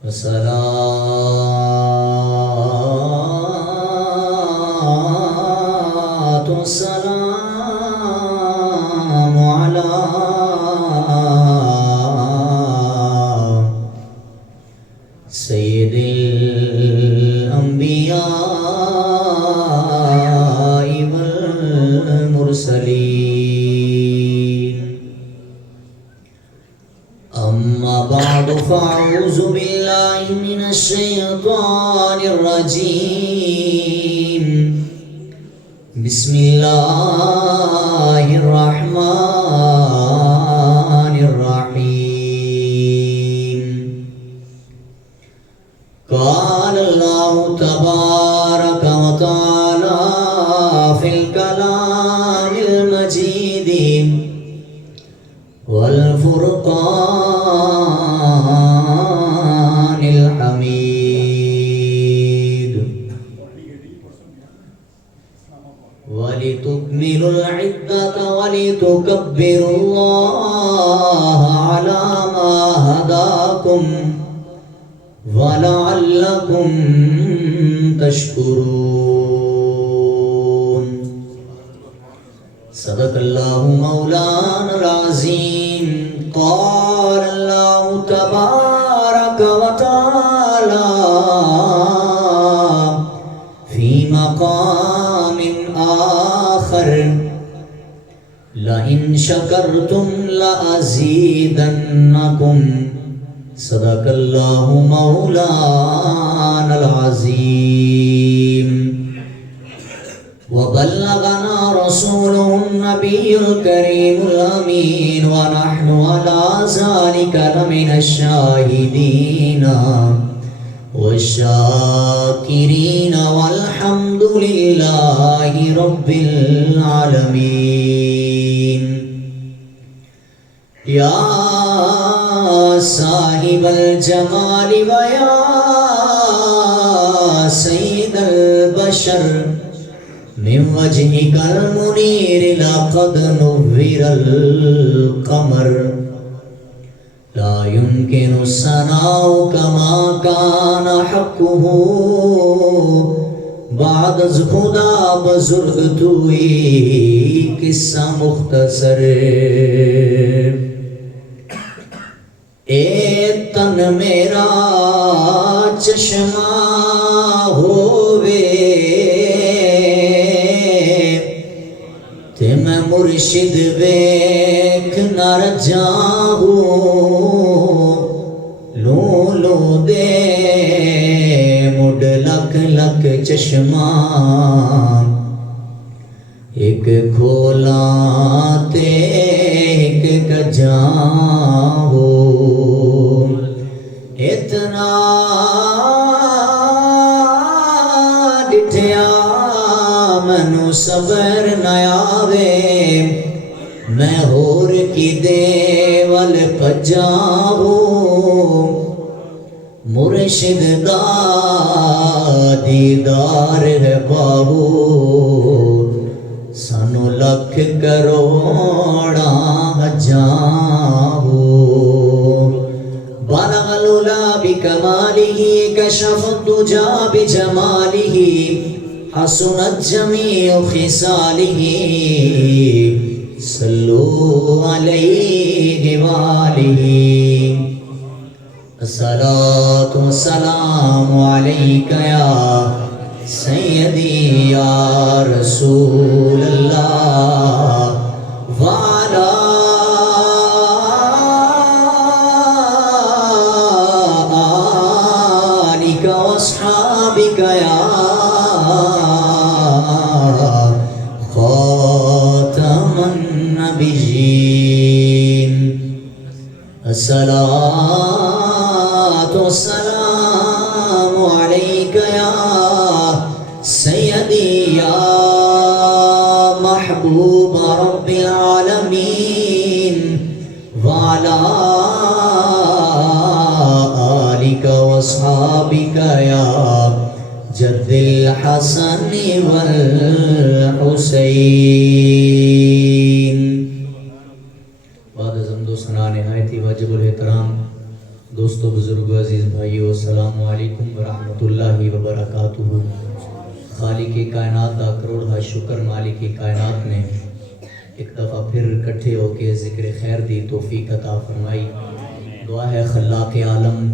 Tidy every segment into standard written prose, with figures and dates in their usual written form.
والصلاة والسلام على سيد الأنبياء والمرسلين. أما بعد فأعوذ بالله من الشيطان الرجيم. بسم الله الرحمن الرحيم. قال الله تبارك وتعالى في الكلام المجيد والفرقان الحميد. ولتكملوا العدة ولتكبروا الله على ما هداكم ولعلكم تشكرون. صدق الله مولانا العظيم. قال الله تبارك وتعالى في مقام آخر: لئن شكرتم لأزيدنكم. صدق الله مولانا العظيم. وبلغنا رسوله النبي الكريم الأمين، ونحن على ذلك لمن الشاهدين والشاكرين، والحمد لله رب العالمين. يا صاحب الجمال ويا سيد البشر، من وجهك المنير لقد نور القمر. لا يمكن الثناء كما كان حقه بعد از خدا بزرگ توئی قصہ مختصر. اے تن میرا چشمہ ہووے تے میں مرشد ویکھ نہ رجاؤں. لوں لوں دے مڈ لکھ لکھ چشمہ، ایک کھولا تے ایک کجاؤں. اتنا ڈٹھیا مینو صبر نہ آوے، میں ہور کی دے ول پجاؤں. مرشد دا دیدار ہے باہو، سانو لکھ کروڑاں جاؤں. بلغ العلا بکمالہ، کشف الدجا بجمالہ، حسنت جمیع خصالہ. صلو علیہ وآلہ. الصلاة والسلام علیک یا سیدی یا رسول اللہ، وعلا آلک واصحابک یا خاتم النبیین. الصلاة والسلام علیک یا سیدی یا محبوب رب العالمین، وعلا آلک واصحابک یا جد الحسن والحسین. بعد از حمد و ثنا نہایت ہی واجب الاحترام دوستو بزرگو عزیز بھائیو السلام علیکم ورحمۃ اللہ وبرکاتہ۔ خالق کائنات دا کروڑا شکر مالک کائنات نے ایک دفعہ پھر اکٹھے ہو کے ذکر خیر دی توفیق عطا فرمائی۔ دعا ہے خلاق عالم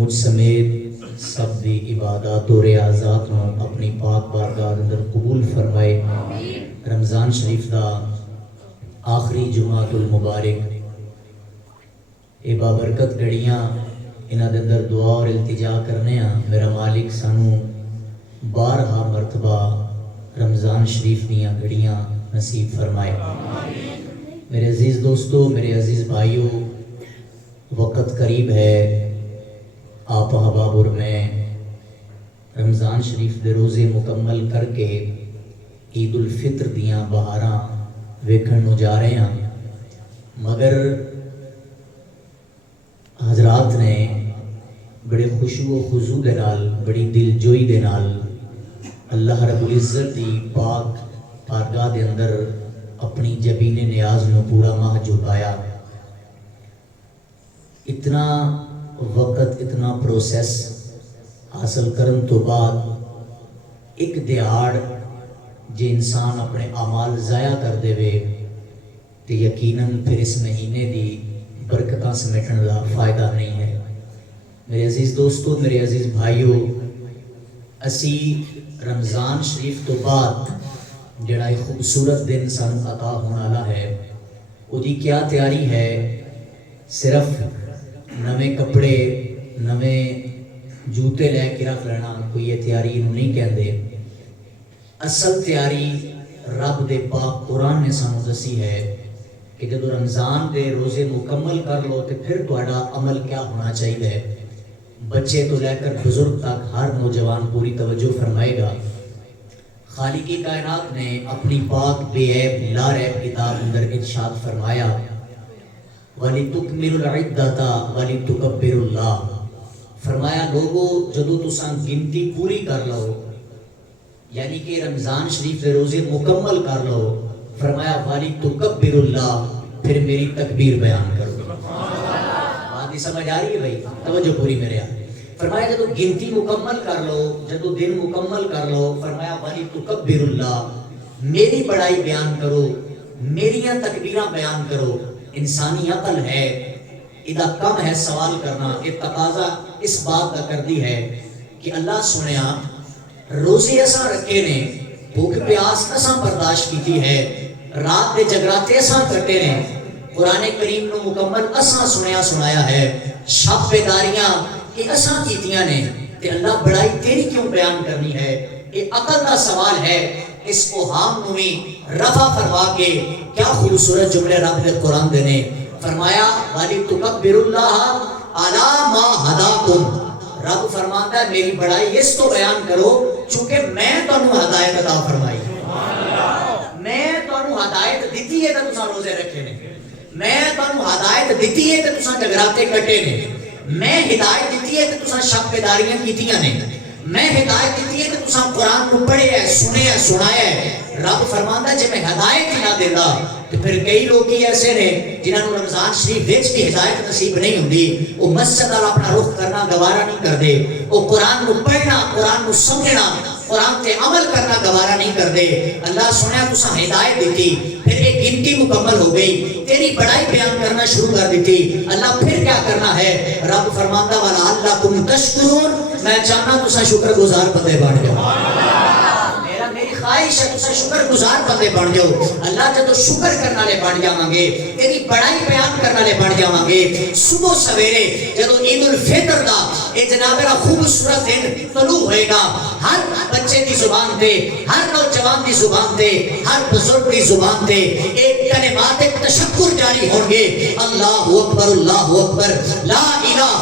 مجھ سمیت سب دی عبادات و ریاضات نو اپنی پاک بارگاہ اندر قبول فرمائے۔ رمضان شریف دا آخری جمعۃ المبارک اے بابرکت گھڑیاں انہاں دے اندر دعا اور التجا کرنے ہاں۔ میرا مالک سانو بارہا مرتبہ رمضان شریف دیاں گھڑیاں نصیب فرمائے۔ میرے عزیز دوستو، میرے عزیز بھائیو، وقت قریب ہے۔ آپ احباب اور میں رمضان شریف دے روزے مکمل کر کے عید الفطر دیاں بہاراں ویکھن نو جا رہے ہیں، مگر حضرات نے بڑے خشوع و خضوع دے نال، بڑی دل جوئی دے نال اللہ رب العزت دی پاک بارگاہ دے اندر اپنی جبین نیاز نو پورا ماہ جھکایا۔ اتنا وقت، اتنا پروسیس حاصل کرن تو بعد ایک دیہاڑ جے انسان اپنے اعمال ضائع کر دے وے تو یقیناً پھر اس مہینے دی برکتاں سمیٹن دا فائدہ نہیں ہے۔ میرے عزیز دوستو، میرے عزیز بھائیو، اسی رمضان شریف تو بعد جڑا ایک خوبصورت دن سانو عطا ہونے والا ہے، وہ دی کیا تیاری ہے؟ صرف نویں کپڑے، نویں جوتے لے کے رکھ لینا کوئی یہ تیاری انہوں نہیں کہندے۔ اصل تیاری رب دے پاک قرآن نے سانو دسی ہے کہ جب رمضان دے روزے مکمل کر لو تو پھر تہاڈا عمل کیا ہونا چاہیے۔ بچے تو لے کر بزرگ تک ہر نوجوان پوری توجہ فرمائے گا۔ خالق کائنات نے اپنی پاک بے عیب لا ریب کتاب اندر ارشاد فرمایا، وَلِتُكْمِلُ الْعِدَّةَ وَلِتُكَبِّرُ اللَّهَ، فرمایا لوگو جدو تساں گنتی پوری کر لو، یعنی کہ رمضان شریف دے روزے مکمل کر لو، فرمایا وَلِتُكَبِّرُ اللَّهَ، پھر میری تکبیر بیان کرو۔ بات سمجھ آ رہی ہے بھائی؟ توجہ پوری میرے آ۔ فرمایا جدو گنتی مکمل کر لو، جدو دن مکمل کر لو، فرمایا وَلِتُكَبِّرُ اللَّهَ، میری بڑائی بیان کرو، میریاں تکبیراں بیان کرو۔ انسانی عقل ہے، ادا کم ہے سوال کرنا، یہ تقاضا اس بات کا کردی ہے کہ اللہ سنیا روزے اساں رکھے نے، بھوک پیاس اساں برداشت کیتی ہے، رات دے جگراتے اساں کٹے نے، قرآن کریم نو مکمل اساں سنایا ہے، شب بیداریاں یہ اساں کیتیاں نے، تے اللہ بڑائی تیری کیوں بیان کرنی ہے؟ یہ عقل کا سوال ہے۔ اس کو ہام نوی رفع فرما کے کیا خوبصورت جملے رب نے قرآن دینے، فرمایا وَلِتُكَبِّرُ اللَّهَ عَلَى مَا هَدَاكُمْ، رب فرماتا ہے میری بڑائی اس تو بیان کرو چونکہ میں تانوں ہدایت عطا فرمائی، میں تانوں ہدایت دیتی ہے تے تساں روزے رکھے نے، میں تانوں ہدایت دیتی ہے تے تساں جگراتے کٹے نے، میں ہدایت دیتی ہے تے تساں شب بیداریاں کیتیاں نے، میں ہدایت دیتی ہے کہ تساں قرآن کو پڑھے ہے، سنے ہے، سنایا ہے۔ رب فرماندا ہے جب میں ہدایت ہی نہ دینا تو پھر کئی لوگ ہی ایسے نے جنہوں نے رمضان شریف وچ بھی ہدایت نصیب نہیں ہوندی، وہ مسجد والا اپنا رخ کرنا گوارا نہیں کردے، وہ قرآن کو پڑھنا، قرآن کو سمجھنا، قرآن تے عمل کرنا گوارا نہیں کردے۔ اللہ سنیا تساں ہدایت دیتی، پھر ایک گنتی مکمل ہو گئی، تیری بڑائی بیان کرنا شروع کر دیتی، اللہ پھر کیا کرنا ہے؟ رب فرماندا وَلَعَلَّكُمْ تَشْكُرُونَ، میں چاہنا تساں شکر گزار بندے بن جاؤ، میری خواہش ہے تساں شکر گزار بندے بن جاؤ۔ اللہ جدو شکر کرنے والے بن جاواں گے، تیری بڑائی بیان کرنے والے بن جاواں گے، صبح سویرے جدو عید الفطر دا اے جناب میرا خوبصورت دن طلوع ہوئے گا، ہر بچے دی زبان تے، ہر نوجوان دی زبان تے، ہر بزرگ دی زبان تے ایک کلمات تشکر جاری ہوں گے، اللہ اکبر، اللہ اکبر، لا الہ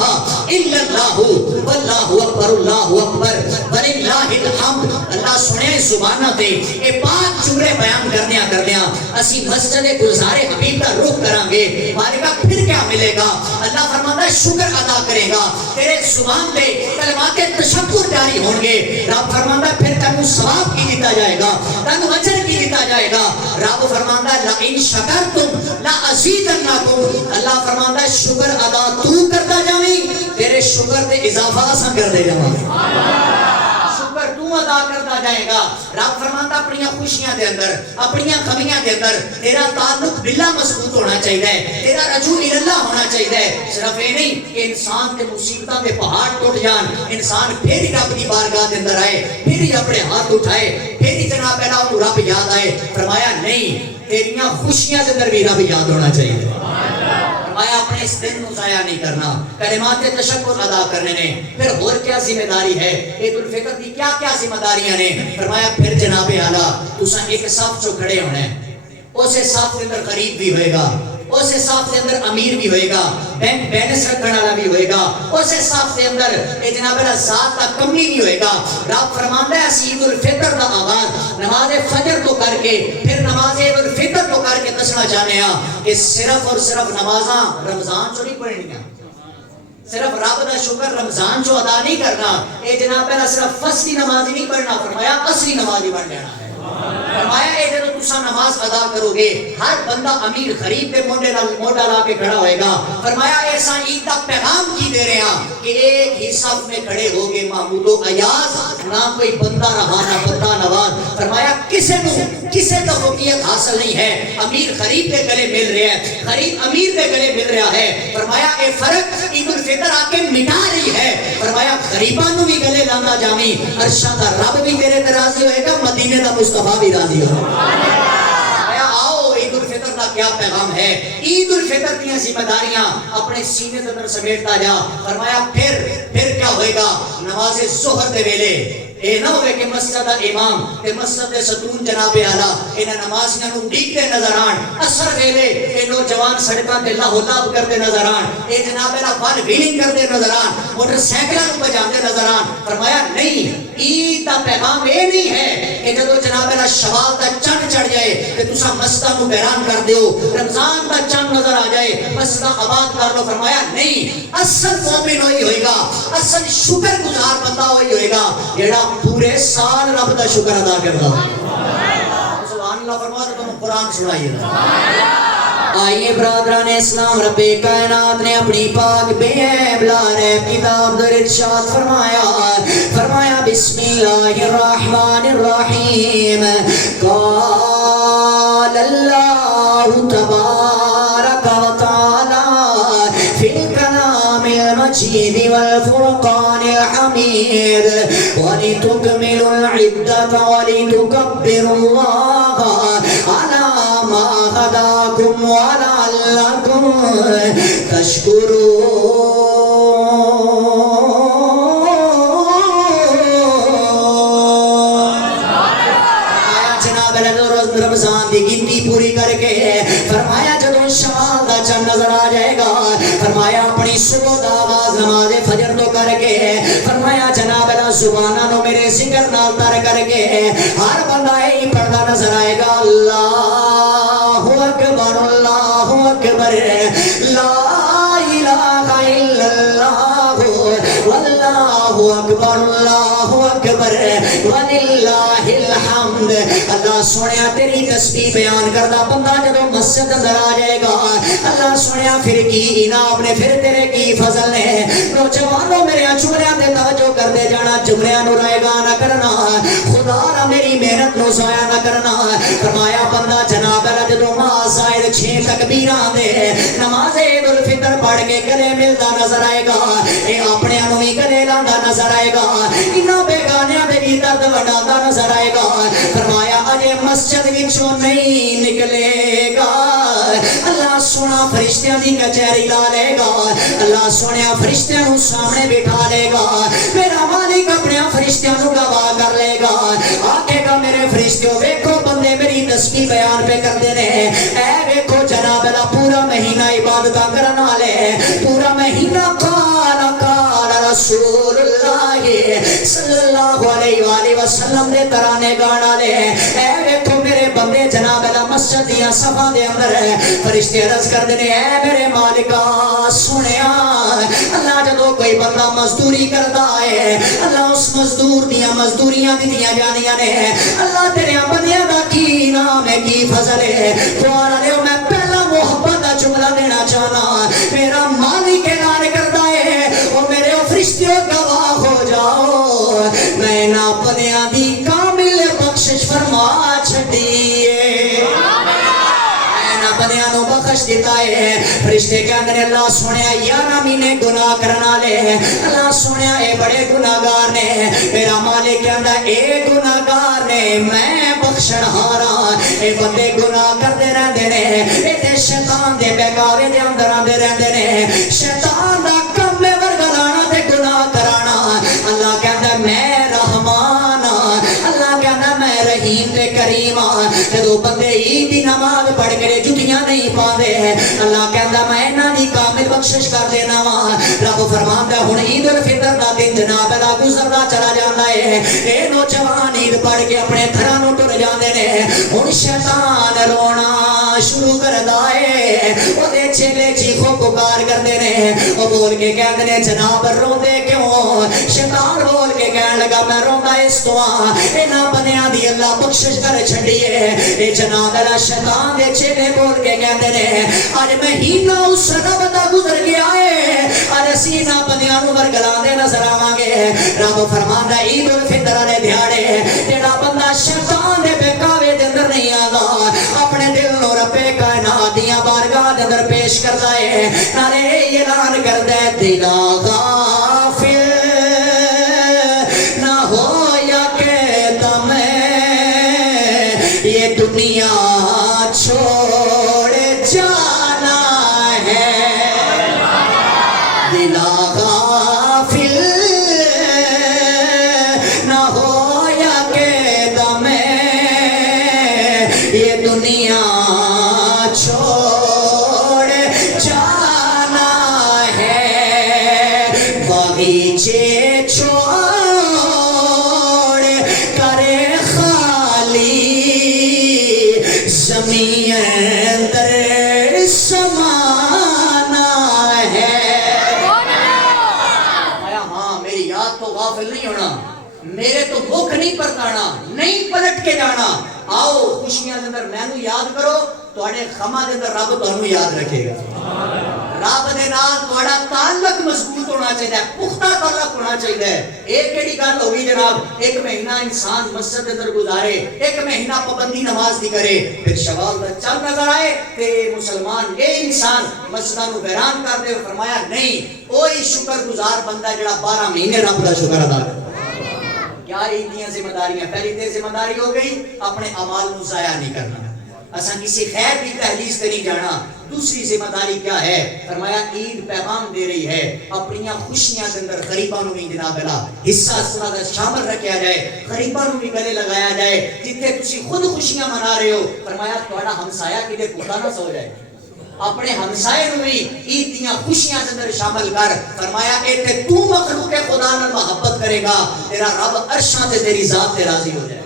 الا اللہ، واللہ اکبر، اللہ اکبر، وللہ الحمد۔ اللہ سنے زبانہ تے اے پاک جملے بیان کردیاں اسی مسجد گلزارِ حبیب کا رخ کریں گے، مالکہ پھر کیا ملے گا؟ اللہ فرماتا ہے شکر ادا کرے گا، تیرے زبان تے کلمات تشکر جاری ہوں گے، رب فرماتا ہے پھر تنو ثواب کی دیتا جائے گا، تنو اجر کی دیتا جائے گا۔ رب فرماتا ہے لَإِن شَكَرْتُمْ لَأَزِيدَنَّكُمْ، اللہ فرماتا ہے شکر ادا تو کرتا جا شکر تے اضافہ اساں کر دے جاواں شکر تو ادا کرتا جائے گا. رب فرماتا اپنی خوشیاں دے اندر اپنی کمیاں دے اندر تیرا تعلق باللہ مضبوط ہونا چاہیے, تیرا رجوع اللہ ہونا چاہیے. صرف یہ نہیں کہ انسان کے مصیبتاں دے پہاڑ ٹوٹ جان, انسان پھر ہی رب کی بارگاہ دے اندر آئے, پھر ہی اپنے ہاتھ اٹھائے, پھر ہی جناب اللہ کو رب یاد آئے. فرمایا نہیں, تیریاں خوشیاں دے اندر بھی رب یاد ہونا چاہیے. فرمایا اپنے اس دن کو ضائع نہیں کرنا, کلمات تشکر ادا کرنے نے. پھر اور کیا ذمہ داری ہے, عید الفطر کی کیا کیا ذمہ داریاں نے. فرمایا پھر جناب اعلیٰ تساں ایک صف چو کھڑے ہونا ہے, اسے صف کے اندر غریب بھی ہوئے گا, اسے صف کے اندر امیر بھی ہوئے گا, بینک بیلنس رکھنے والا بھی ہوئے گا, اسے صف کے اندر جناب اللہ ذات کا کمی بھی ہوئے گا. رب فرماندا ہے عید الفطر کا آغاز نماز فجر تو کر کے پھر نماز عید الفطر تو کر کے دسنا چاہنے ہاں کہ صرف اور صرف نمازاں رمضان چو نہیں پڑھنیاں, صرف رب دا شکر رمضان چو ادا نہیں کرنا, اے جناب اللہ صرف فصلی نماز نہیں پڑھنا, فرمایا اصلی نماز ہی بن جانا ہے. فرمایا اے جدو تسا نماز ادا کرو گے ہر بندہ امیر غریب کے موڈا لا کے کھڑا ہوئے گا. فرمایا ایسا عید کا پیغام کی دے رہے ہیں کہ ایک ہی صف میں کھڑے ہوگے محمود و ایاز, نہ کوئی بندہ رہا نہ بندہ نواز. فرمایا کسے تفوقیت حاصل نہیں ہے, امیر غریب کے گلے مل رہے ہیں, غریب امیر کے گلے مل رہا ہے. فرمایا اے فرق عید الفطر آ کے مٹا رہی ہے. فرمایا غریبانوں بھی گلے لانا جامی, عرشاں دا رب بھی تیرے تے راضی ہوئے گا, مدینے دا مصطفیٰ بھی راضی ہوگا. آؤ عید الفطر کا کیا پیغام ہے, عید الفطر کی ذمہ داریاں اپنے سینے اندر سمیٹتا جا. فرمایا پھر کیا ہوئے گا, نماز ظہر دے ویلے اے نہ ہوئے کہ مسجد دا امام تے مسجد دے ستون جناب اعلیٰ انہاں نمازیاں نوں ڈیکتے نظر آن, اثر ویلے اے نوجوان سڑکاں تے لاہو لاب کرتے نظر آن, اے جناب اعلیٰ ون ویلنگ کرتے نظر آن, موٹر سائیکلاں نوں بجاندے نظر آن. فرمایا نہیں, عید دا پیغام اے نہیں ہے کہ جدو جناب اعلیٰ شوال دا چند چڑھ جائے کہ تساں مسجداں نوں ویران کر دیو, رمضان دا چند نظر آ جائے مسجداں آباد کر لو. فرمایا نہیں, اصل مومن وہی ہوئے گا, اصل شکر گزار بندہ وہی ہوئے گا جیڑا پورے سال رب دا شکر ادا کرتا ہے. سبحان اللہ فرما تو تم قرآن سنائیے. آئیے برادران اسلام, رب کائنات نے اپنی پاک بے عیب لارے کتاب در ارشاد فرمایا بسم اللہ الرحمن الرحیم. قال اللہ تبارک و تعالی فی الکلام المجید والفرقان الحمید وَلِتُكْمِلُوا الْعِدَّةَ وَلِتُكَبِّرُوا اللَّهَ عَلَى مَا هَدَاكُمْ وَلَعَلَّكُمْ تَشْكُرُونَ. رمضان دی گنتی پوری کر کے فرمایا جدو شوال دا چند نظر آ جائے گا, فرمایا اپنی صبح دا آواز نماز فجر تو کر کے فرمایا جناب اللہ زبانہ نو میرے ذکر نال تر کر کے ہر بندہ ہی پڑھتا نظر آئے گا اللہ اکبر لا الہ الا اللہ واللہ اکبر وللہ الحمد. اللہ سنیا تیری تسبیح بیان کردا بندہ جدو مسجد اندر آ جائے گا, اللہ سنیا پھر کی انعام نے, پھر تیرے کی فضل نے. نوجوانوں میرے چمڑیاں تے توجہ کردے جانا, چمڑیاں نو رائے گا نہ کرنا, خدا را میری محنت نو ضائع نہ کرنا. فرمایا بندہ جناب اللہ جدو ماں زائد 6 تکبیراں دے نماز عید الفطر پڑھ کے گلے ملدا نظر آئے گا, اے اپنے انو ہی گلے لاندا نظر آئے گا, انہاں بیگانیاں دے بھی درد وڈاندا نظر آئے گا. فرمایا اجے مسجد وچوں نہیں نکلے گا, اللہ سونا فرشتیاں دی کچہری لا لے گا, اللہ سونیا فرشتیاں نوں سامنے بٹھا لے گا, میرا مالک اپنے فرشتیاں نوں گواہ کر لے گا, آکھے گا میرے فرشتیوں ویکھو بندے میری تسبیح بیان پہ کردے نے, اے ویکھو جناب اللہ پورا مہینہ عبادتاں کرن والے, پورا مہینہ قال رسول اللہ صلی اللہ علیہ وآلہ وسلم دے ترانے گان والے, اے ویکھو میرے بندے جناب اللہ مسجد دیاں صفاں دے اندر فرشتے عرض کردے نے, اے میرے مالکا سنیا اللہ جدو کوئی بندہ مزدوری کردا ہے اللہ اس مزدور دیاں مزدوریاں دتیاں جانیاں نے, اللہ تیرے بندیاں دا کی نام ہے کی فضل ہے. قرآن علیہ میں پہلا محبت دا جملہ دینا چاہنا, میرا مالک اعلان کردا ہے او میرے فرشتے کہندے نے اللہ سنیا 11 مہینے گناہ کرن والے اللہ سنیا اے بڑے گناہگار نے میرا مالک کہندا اے گناہگار نے میں بخشن ہاراں اے بندے گناہ کردے رہندے نے اے تے شیطان دے بہکاوے دے اندر آندے رہندے نے شیطان دا کم ہے ورگلانا تے گناہ کرانا اللہ کہندا میں رحمان اللہ کہندا میں رحیم تے کریم جدو بندے عید دی نماز پڑھ کے جتیاں نہیں پاندے اللہ کہندا میں انہاں دی کامل بخشش کر دینا وا رب فرماندا ہن عید الفطر دا دن جناب دا گزردا چلا جاندا ہے اے نوجوان عید پڑھ کے اپنے گھراں نوں ٹر جاندے نے ہن شیطان رونا شروع کردا ہے او دے چیلے چیخو پکار کردے نے او بول کے کہندے نے جناب روندے کیوں شیطان بول کے کہن لگا میں روندا اس تو انہاں بندیاں دی اللہ بخشش کر چھڈی ہے اے جناب دا شیطان دے چیلے بول کے کہندے نے اج مہینہ اس رب دا گزر گیا ہے اج اسی انہاں بندیاں نوں ورگلاندے نظر آواں گے رب فرماندا عید الفطر والے دیہاڑے جڑا بندہ شیطان دے بہکاوے دے اندر نہیں آندا اپنے دل نوں رب کائنات دیاں بارگاہ دے اندر پیش کردا ہے نالے اعلان کردا ہے دلا غافل نہ ہو یا کہ دم یہ دنیا چھوڑ جانا ہے دلا غافل نہ ہو یا کہ دم یہ دنیا چھوڑ جانا ہے باغیچے چھوڑ کرے خالی زمین اندر سمانا ہے ہاں میری یاد تو غافل نہیں ہونا میرے تو بھوک نہیں پرتانا نہیں پلٹ کے جانا آؤ خوشیاں دے اندر میں نو یاد کرو تواڈے غماں دے اندر رب تانوں یاد رکھے گا رب دے نال تواڈا تعلق مضبوط ہونا چاہیے پختہ تعلق ہونا چاہیے ایک کیڑی گل ہوگی جناب ایک مہینہ انسان مسجد دے اندر گزارے ایک مہینہ پابندی نماز دی کرے پھر شوال دا چند نظر آئے تے مسلمان اے انسان مسجداں نو ویران کر دے فرمایا نہیں اوہی شکر گزار بندہ جڑا 12 مہینے رب دا شکر ادا کرے کیا ایدیاں ذمہ داریاں پہلی تے ذمہ داری ہو گئی اپنے اعمال نو ضائع نہیں کرنا اساں کسی خیر کی تحلیل سے نہیں جانا دوسری ذمہ داری کیا ہے فرمایا عید پیغام دے رہی ہے اپنی خوشیاں کے اندر غریباں نو بھی جناب اللہ حصہ سنا شامل رکھیا جائے غریباں نو بھی گلے لگایا جائے جتھے تسی خود خوشیاں منا رہے ہو فرمایا تہاڈا ہمسایہ کدے بھوکا نہ سو جائے اپنے ہمسائے نو بھی عید دیاں خوشیاں کے اندر شامل کر فرمایا اے تے تو مخلوق خدا نال محبت کرے گا تیرا رب عرشاں تے تیری ذات تے راضی ہو جائے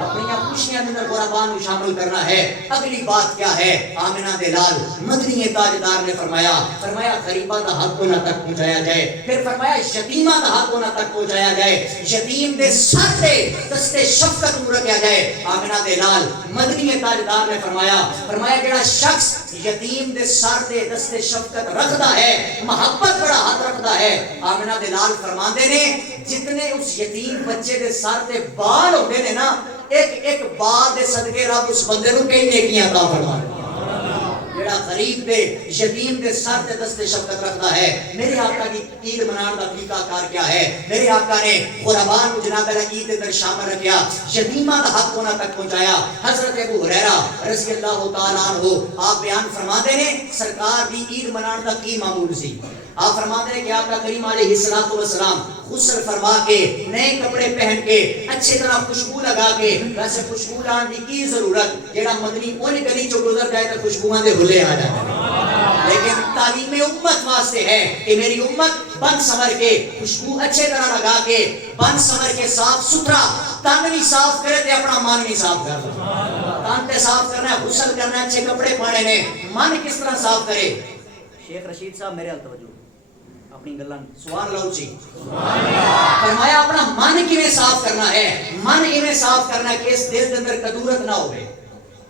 اپنی خوشیاں کے اندر قربان کو شامل کرنا ہے اگلی بات کیا ہے آمنہ دے لال مدنی تاجدار نے فرمایا غریباں دا حق انہاں تک پہنچایا جائے پھر فرمایا یتیماں دا حق انہاں تک پہنچایا جائے یتیم دے سر تے دستے شفقت نو رکھیا جائے آمنہ دے لال مدنی تاجدار نے فرمایا جڑا شخص یتیم دے سر تے دستے شفقت رکھدا ہے محبت بڑا ہاتھ رکھدا ہے آمنہ دے لال فرماندے نے جتنے اس یتیم بچے دے سر تے بال ہوندے نے نا ایک بال دے صدقے رب اس بندے نو کئی نیکیاں عطا فرمائے جڑا غریب دے یتیم دے سر تے دستے شفقت رکھدا ہے میرے آقا کی عید منان دا طریقہ کار کیا ہے میرے آقا نے قربان کو جناب اللہ عید اندر شامل رکھیا یتیماں دا حق انہاں تک پہنچایا حضرت ابو ہریرہ رضی اللہ تعالی عنہ آپ بیان فرماتے ہیں سرکار دی عید منان دا کی معمول سی آپ فرماتے ہیں کہ آقا کریم علیہ السلام غسل فرما کے نئے کپڑے پہن کے اچھی طرح خوشبو لگا کے ویسے خوشبو لان دی کی ضرورت جیڑا مدنی اونی گلی چو گزر جائے تو خوشبوئیں دے بھلے آ جائے لیکن تعلیم امت واسطے ہے کہ میری امت بن سمر کے خوشبو اچھے طرح لگا کے بن سمر کے صاف ستھرا تن بھی صاف کرے تے اپنا من بھی صاف کر تن تے صاف کرنا ہے غسل کرنا ہے اچھے کپڑے پانے نے من کس طرح صاف کرے شیخ رشید صاحب میرے حال توجہ اپنی گلان سبحان اللہ جی فرمایا اپنا من کیویں صاف کرنا ہے من کیویں صاف کرنا ہے کہ اس دل دے اندر کدورت نہ ہوے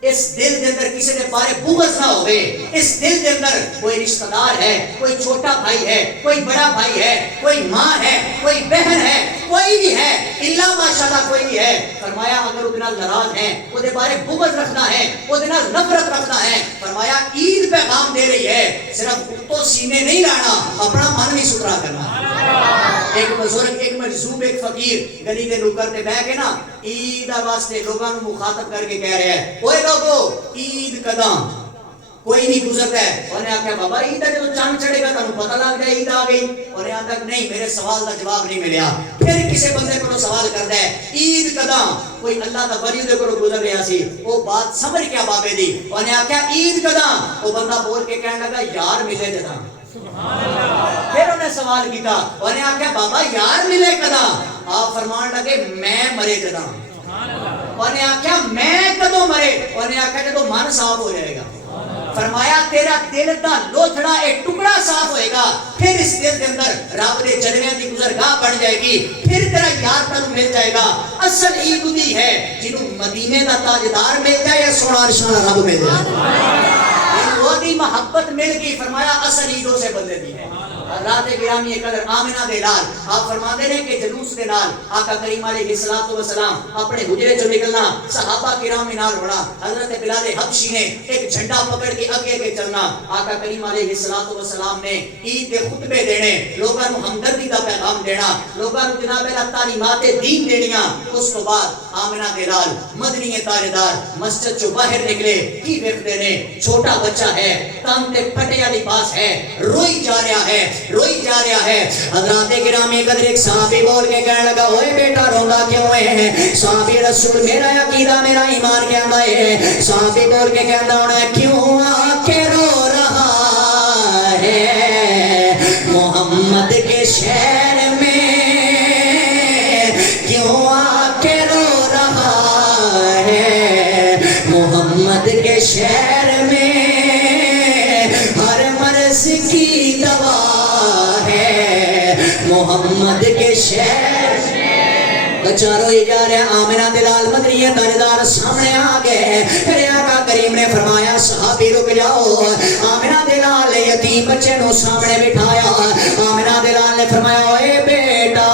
اس دل دے اندر کسی کے بارے بغض نہ ہوئے. اس دل دے اندر کوئی رشتہ دار ہے, کوئی چھوٹا بھائی ہے, کوئی بڑا بھائی ہے, کوئی ماں ہے, کوئی بہن ہے, کوئی بھی ہے, اللہ ماشاءاللہ کوئی بھی ہے. فرمایا اگر وہ نال ناراض ہیں, وہ دے بارے بغض رکھنا ہے, وہ دے نال نفرت رکھنا ہے. فرمایا عید پیغام دے رہی ہے, صرف تو سینے نہیں لانا, اپنا من بھی ستھرا کرنا. ایک بزرگ, ایک مجذوب, ایک فقیر گلی کے نکر تے بیٹھ کے نا عید واسطے لوگوں کو مخاطب کر کے کہہ رہے ہیں, اوے لوگو عید کداں؟ کوئی نہیں گزرتا ہے. انہیں آخیا بابا عید ہے جب چاند چڑھے گا تمہیں پتہ لگ جائے عید آ گئی. انہیں آتا کہ نہیں, میرے سوال کا جواب نہیں ملیا. پھر کسی بندے کو سوال کرتا ہے عید کداں؟ کوئی اللہ دا ولی دے کو گزر رہا سی, وہ بات سمجھ کیا بابے دی. انہیں آخیا عید کداں؟ وہ بندہ بول کے کہنے لگا یار ملے جداں. پھر انہیں سوال کیتا, انہیں آخیا بابا یار ملے کداں؟ آپ فرمان لگے میں مرے جداں. انہیں آخیا میں کدوں مرے؟ انہیں آخیا جدوں من صاف ہو جائے گا. فرمایا تیرا دل دا لوتھڑا ایک ٹکڑا صاف ہوئے گا, پھر اس دل کے اندر رب دے جلوے دی گزرگاہ بن جائے گی, پھر تیرا یار تینوں مل جائے گا. اصل عید دی ہے جنوں مدینے دا تاجدار مل جائے یا سونا عرش والا رب مل جائے. وہ دی محبت مل گئی. فرمایا اصل عیدوں سے بندے دی ہے. رات گرامی قدر آمنہ دے لال آپ فرماتے ہیں کہ جلوس دے نال آقا کریم علیہ السلام اپنے حجرے جو نکلنا, صحابہ کرام نال ہونا. حضرت بلال حبشی نے ایک جھنڈا پکڑ کے آگے کے چلنا. آقا کریم علیہ السلام نے عید کے خطبے دینے, لوگوں کو ہمدردی کا پیغام دینا, لوگوں کو جناب اللہ تعلیمات دین دینیاں. اس کو بعد آمنہ دے لال مدنی تاجدار مسجد جو باہر نکلے کی ویکھتے نے, چھوٹا بچہ ہے, تن تے پھٹیا لباس ہے, روئی جا رہا ہے, روئی جا رہا ہے. حضرات گرامی قدر ایک صحابی بول کے کہنے لگا اوے بیٹا روندا کیوں ہے؟ صحابی رسول میرا عقیدہ میرا ایمان کہندا ہے. صحابی بول کے کہندا ہونا کیوں آ کے رو رہا ہے محمد کے شہر میں, کیوں آ کے رو رہا ہے محمد کے شہر میں, ہر مرض کی دوا محمد کے شہر میں. بچارو ہی جا رہے. آمنہ دلال مدنی تاجدار سامنے آ گئے. پھر آقا کریم نے فرمایا صحابی رک جاؤ. آمنہ دلال یتیم بچے نو سامنے بٹھایا. آمنہ دلال نے فرمایا اے بیٹا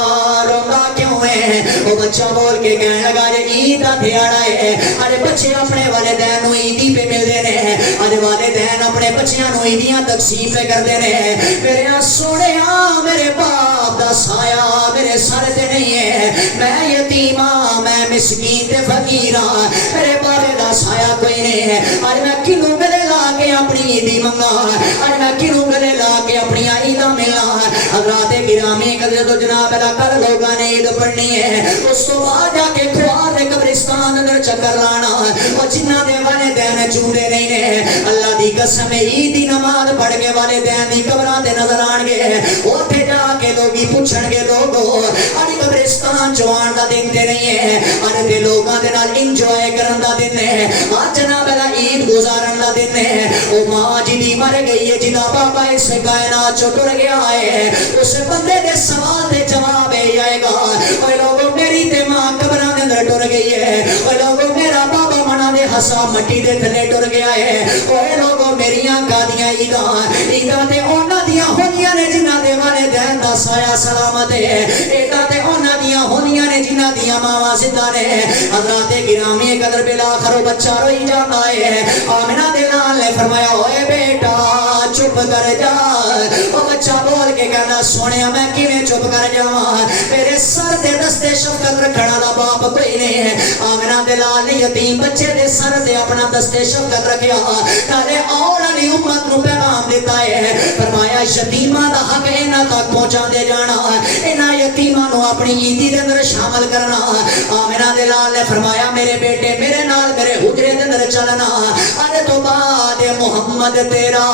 روندا کیوں ہے؟ وہ بچہ بول کے کہنے لگا جے عید دا دھیاڑا ہے, ارے بچے اپنے والدین نو عیدی پہ ملدے نے, ارے والدین اپنے بچیاں نو عیدیاں تقسیم پہ کردے نے. میرے سونیا میرے باپ دا سایہ میرے سر تے نہیں ہے, میں یتیم ہاں, میں مسکین تے فقیر ہاں, میرے بابے دا سایہ کوئی نہیں ہے. ارے میں کنوں گلے لا کے اپنی عیدی منگا, ارے میں کنوں گلے لا کے اپنی عیداں ملا. حضرات گرامی قدر تو جناب اللہ کر لوگاں نے عید پڑھنی ہے, اس کو بعد جا کے کھوار دے قبرستان اندر چکر لانا, اور جنہ دے والدین چوندے نہیں نے اللہ دی قسم عید دی نماز پڑھ کے والدین دی قبراں تے نظر آن گے. اوتھے جا کے لوگی پوچھن گے لوگو اری قبرستان جوان دا دن تے نہیں ہے, ارے تے لوگاں دے نال انجوائے کرن دا دن ہے, آج جناب اللہ عید گزارن دا دن ہے. او ماں جی دی مر گئی ہے, جدا بابا اس کائنات چو ٹر گیا ہے, اس بندے دے سوال دے جواب ہی آئے گا. اوے لوگو میری تے ماں قبراں دے اندر ٹر گئی ہے, اوے لوگو میرا بابا منا دے ہسا مٹی دے تھلے ٹر گیا ہے. اوے لوگو میریاں گادیاں عیداں تے انہاں دیاں ہونیاں نے جنہاں دے والدین دا سایہ سلامت ہے, عیداں تے انہاں دیاں ہونیاں نے جنہاں دیاں ماواں زندہ نے. حضرات گرامی قدر بالآخر بچہ روئی جاتا ہے. آمنہ دلال نے فرمایا اوے بیٹا چپ کر جا. وہ بچہ بول کے کہنا سونیا میں کیویں چپ کر جاواں, میرے سر تے دستے شفقت رکھنا دا باپ کوئی نہیں ہے. آمنہ دلال نے یتیم بچے دے سر تے اپنا دستے شفقت رکھیا, کہنے آن والی امت نو پیغام دیتا ہے. فرمایا یتیماں دا حق انہاں تک پہنچا دے جانا, انہاں یتیماں نو اپنی عیدی دے اندر شامل کرنا. آمنہ دلال نے فرمایا میرے بیٹے میرے نال میرے حجرے دے اندر چلنا, ارے تو بعد محمد تیرا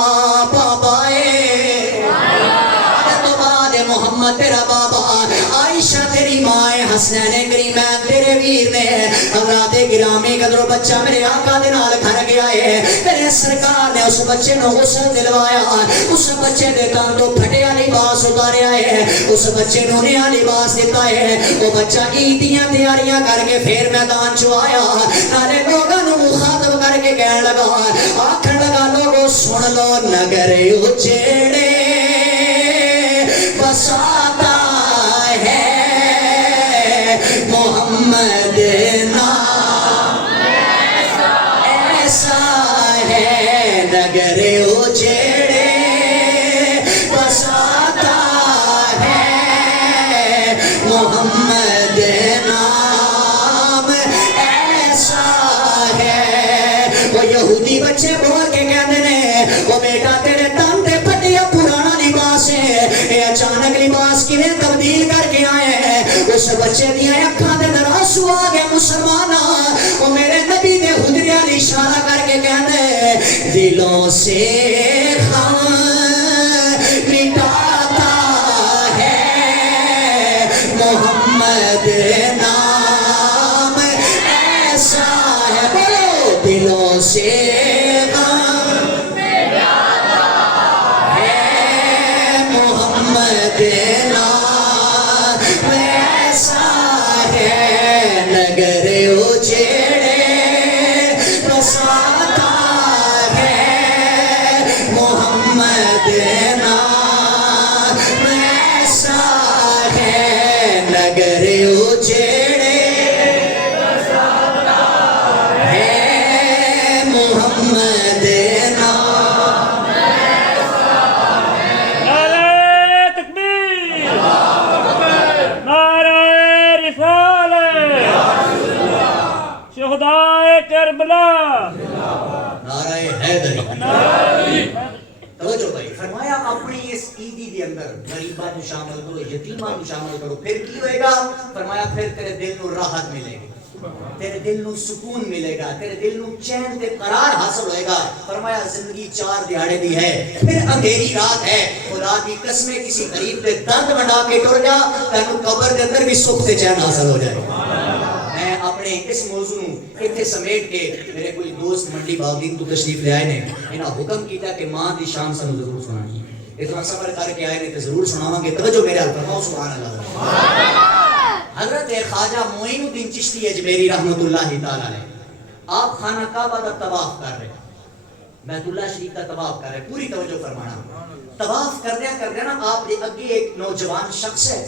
بابا ہے, ارے تو بعد محمد تیرا بابا, عائشہ تیری ماں ہے, حسنین کریمین تیرے ویر نے. حضرات گرامی قدر بچہ میرے آقا دے نال گھر گیا ہے, میرے سرکار نے اس بچے نو غسل دلوایا, اس بچے دے تن تو پھٹیا لباس اتاریا ہے, اس بچے نو نیا لباس دیتا ہے. وہ بچہ عیدیاں تیاریاں کر کے پھر میدان چ آیا, نالے لوگاں نو مخاطب کر کے کے کہنے لگا آکھن لگا لوگوں سن لو نگر اجڑے بساتا ہے محمد نام ایسا ہے نگر اجڑے بساتا ہے محمد نام ایسا ہے وہ یہودی بچے بول کے کہتے ہیں وہ بیٹا تیرے تن تے پٹیا پرانا لباس ہے یہ اچانک لباس کیویں تبدیل کر کے آئے ہیں اس بچے دیا اکھاں دے اندر آنسو آ گئے مسلماناں وہ میرے نبی دے حجرے علی اشارہ کر کے کہندے دلوں سے غم مٹاتا ہے محمد نام ایسا ہے بولو دلوں سے غم مٹاتا ہے محمد نام ایسا ہے نگر اجڑے بساتا ہے محمد نام ایسا ہے نگر اجڑے بساتا ہے محمد نام نعرہ تکبیر نعرہ رسالت شہدائے کربلا نعرہ حیدری توجہ بھائی فرمایا اپنی اس عیدی دے اندر غریباں کو شامل کرو یتیماں کو شامل کرو پھر کی ہوئے گا فرمایا پھر تیرے دل کو راحت ملے گی تیرے دل کو سکون ملے گا تیرے دل کو چین تے قرار حاصل ہوئے گا فرمایا زندگی 4 دہاڑے دی ہے پھر اندھیری رات ہے خدا دی قسمیں کسی غریب دے درد بنا کے ٹر جا تینوں قبر دے اندر بھی سکھ تے چین حاصل ہو جائے میں اپنے اس موضوع اتنے سمیٹ کے میرے کوئی دوست منڈی باغدین تو تشریف لے آئے نے انہاں حکم کیتا کہ ماں دی شان سانو ضرور سنانی ہے اتنا سفر کر کے آئے نے تے ضرور سناواں گے توجہ میرے حال فرماؤ سبحان اللہ حضرت خواجہ معین الدین چشتی اجمیری رحمۃ اللہ تعالی علیہ آپ خانہ کعبہ کا طواف کر رہے بیت اللہ شریف کا طواف کر رہے پوری توجہ فرمانا طواف کردیا نا آپ دے اگے ایک نوجوان شخص ہے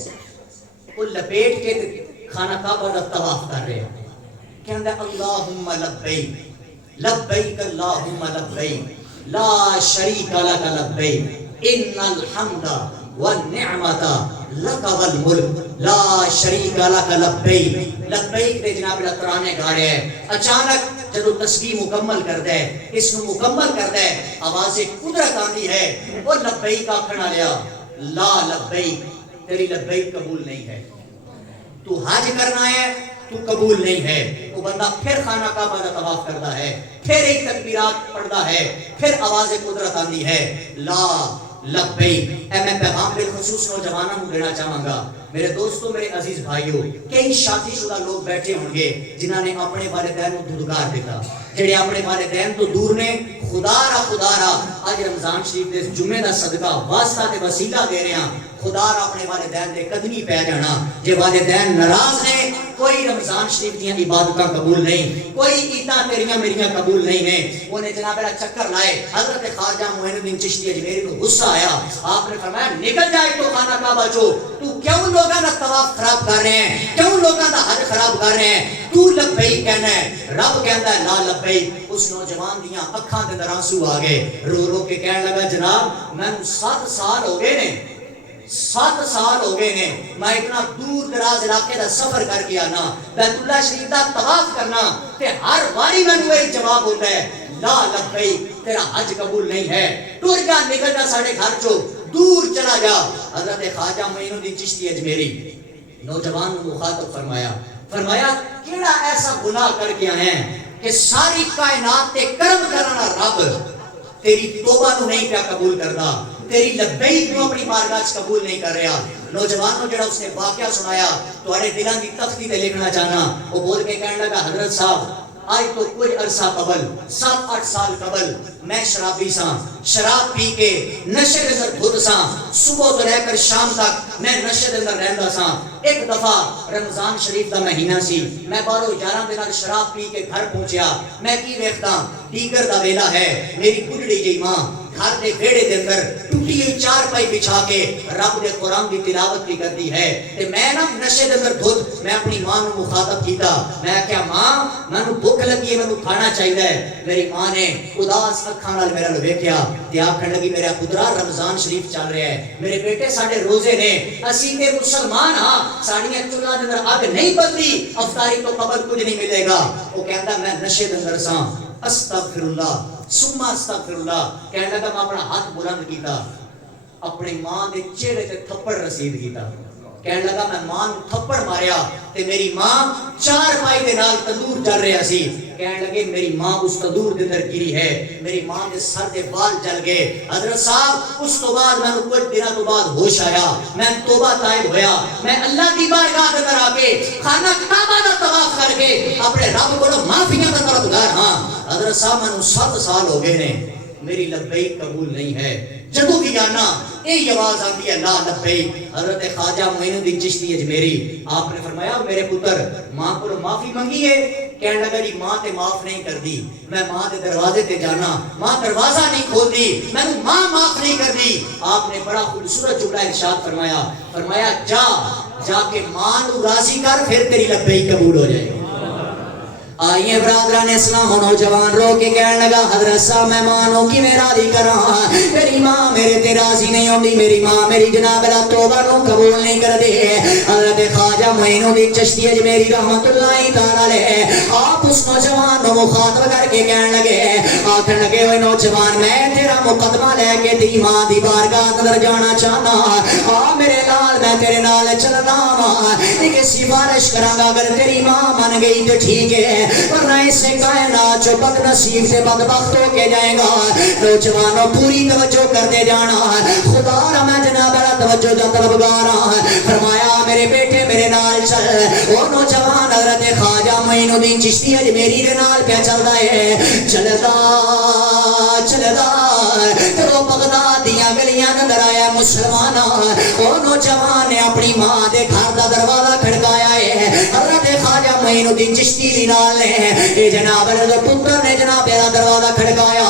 وہ لپیٹ کے خانہ کعبہ کا طواف کر رہے ہیں کہندا اللہم لبیک لبیک اللہم لبیک لا شریک لک لبیک ان الحمد والنعمت لک والملک لا شریک لک لبیک لبیک دے جناب اللہ ترانے گا رہے ہیں اچانک جب تسبیح مکمل کرتا ہے اس کو مکمل کرتا ہے آواز قدرت آتی ہے وہ لبیک آکھنا لیا لا لبیک تیری لبیک قبول نہیں ہے تو حج کرنا ہے تو قبول نہیں ہے وہ بندہ پھر خانہ کعبہ کا طواف کرتا ہے پھر ایک تکبیرات پڑھتا ہے پھر آواز قدرت آتی ہے لا لبیک اے میں پیغام بالخصوص نوجوانوں کو دینا چاہوں گا میرے دوستوں میرے عزیز بھائیوں کئی شادی شدہ لوگ بیٹھے ہوں گے جنہاں نے اپنے والدین کو دھدکار دیتا جڑے اپنے والدین تو دور نے خدا را آج رمضان شریف دے جمعے دا صدقہ واسطہ تے وسیلہ دے رہے ہیں خدا را اپنے والدین دے قدمی پہ جانا جے والدین ناراض ہیں کوئی رمضان شریف دیاں عبادتاں قبول نہیں کوئی عیداں تیریاں میریاں قبول نہیں ہیں انہیں جناب اللہ چکر لائے حضرت خواجہ معین الدین چشتی اجمیری کو غصہ آیا آپ نے فرمایا نکل جائے تو خانہ کعبہ چو تو کیوں لوگاں دا طواف خراب کر رہے ہیں کیوں لوگاں دا حج خراب کر رہے ہیں تو لبیک کہنا ہے رب کہندا ہے لا لبیک اس نوجوان دیاں اکھاں دے اندر آنسو آ گئے رو رو کے کہنے لگا جناب میں 7 سال ہو گئے نے 7 سال ہو گئے نے میں اتنا دور دراز علاقے دا سفر کر کے آنا بیت اللہ شریف دا طواف کرنا تے ہر واری میں وہی جواب ہوتا ہے لا لبیک تیرا حج قبول نہیں ہے ٹر جا نکل جا ساڑھے گھر چو دور چلا جا حضرت خواجہ معین الدین چشتی اجمیری نوجوان کو مخاطب فرمایا کیڑا ایسا گناہ کر کے آئے ہیں کہ ساری کائنات تے کرم کرنا رب تیری توبہ نو نہیں کیا قبول کردا تیری لبیک نو اپنی بارگاہ قبول نہیں کر رہا نوجوان کو جڑا اس نے واقعہ سنایا تواڈے دلاں دی تختی تے لکھنا چاہنا وہ بول کے کہنے لگا حضرت صاحب آج تو کچھ عرصہ قبل 7-8 سال قبل میں شرابی سا، شراب پی کے نشے دے اندر دھد سا، صبح تو لے کر شام تک میں نشے دے اندر رہندا سا۔ ایک دفعہ رمضان شریف دا مہینہ سی، میں بارو یاراں دے نال شراب پی کے گھر پہنچیا، میں کی ویکھدا دیگر دا ویلا ہے، میری بڈھڑی جی ماں گھر دے ویڑے دے اندر ٹوٹی ہوئی چارپائی بچھا کے رب دے قرآن دی تلاوت بھی کرتی ہے۔ تے میں نا نشے دے اندر دھد میں اپنی ماں نو مخاطب کیتا، میں کیا ماں مینوں بھوک لگی ہے، مینوں کھانا چاہیے۔ میری ماں نے اداس اکھاں نال میرے نال ویکھیا تے آکھن لگی میرا پترا رمضان شریف چل رہا ہے، میرے بیٹے ساڈے روزے نے، اسی تے مسلمان ہاں، ساڈیاں چولہاں دے اندر اگ نہیں بلدی، افطاری تو قبل کچھ نہیں ملے گا۔ وہ کہندا میں نشے دے اندر ساں، استغفر اللہ ثم استغفر اللہ، کہنے لگا میں اپنا ہاتھ بلند کیتا، اپنی ماں دے چہرے تے تھپڑ رسید کیتا، کہنے لگا میں ماں نو تھپڑ ماریا تے میری ماں چار پائی دے نال تندور جل رہا سی، کہنے لگے میری ماں اس تندور دے اندر گری ہے، میری ماں دے سر دے بال جل گئے۔ حضرت صاحب اس تو بعد میں کچھ دنوں تو بعد ہوش آیا، میں توبہ طائب ہویا، میں اللہ دی بارگاہ دے اندر آ کے خانہ کعبہ دا طواف کر کے اپنے رب کو معافیاں دا طلبگار ہاں۔ حضرت صاحب میں 7 سال ہو گئے نے، میری لبیک قبول نہیں ہے، جدو بھی آنا یہ آواز آتی ہے لا لبیک۔ حضرت خواجہ معین الدین چشتی اجمیری آپ نے فرمایا میرے پتر ماں کو معافی منگی ہے، کہنے لگا جی ماں تے معاف نہیں کر دی، میں ماں دے دروازے تے جانا، ماں دروازہ نہیں کھول دی، میں نے ماں معاف نہیں کر دی۔ آپ نے بڑا خوبصورت جملہ ارشاد فرمایا، فرمایا جا کے ماں نو راضی کر پھر تیری لبیک قبول ہو جائے گی۔ آئیے برادران اسلام نوجوان رو کے کہنے لگا حضرت صاحب میں مانوں کی میں راضی کراں، میری ماں میرے تے راضی نہیں ہوندی، میری ماں میری جناب اللہ توبہ نو قبول نہیں کر دے۔ حضرت خواجہ معین الدین چشتی اجمیری رحمت اللہ تعالی علیہ آپ اس نوجوان نو مخاطب کر کے کہنے لگے، آکھن لگے اوے نوجوان میں تیرا مقدمہ لے کے تیری ماں دی بارگاہ اندر جانا چاہنا، آ میرے نال میں تیرے نال چلنا وا، ایک سفارش کراں گا اگر تیری ماں من گئی تو ٹھیک ہے، ورنہ اسے کائنات جو بد نصیب سے بدبخت ہو کے جائے گا۔ نوجوانوں پوری توجہ کرتے جانا، خدا را میں جناب را توجہ دا طلبگار ہاں۔ فرمایا میرے بیٹے میرے نال چل، وہ نوجوان حضرت خواجہ معین الدین چشتی اجمیری دے نال پہ چلدا ہے، چلدا تو بغداد دیاں گلیاں اندر آیا مسلماناں، وہ نوجوان نے اپنی ماں دے گھر دا دروازہ کھڑکایا ہے، حضرت خواجہ معین الدین چشتی دی نال نے اے جناب دا پتر نے جناب دا دروازہ کھڑکایا،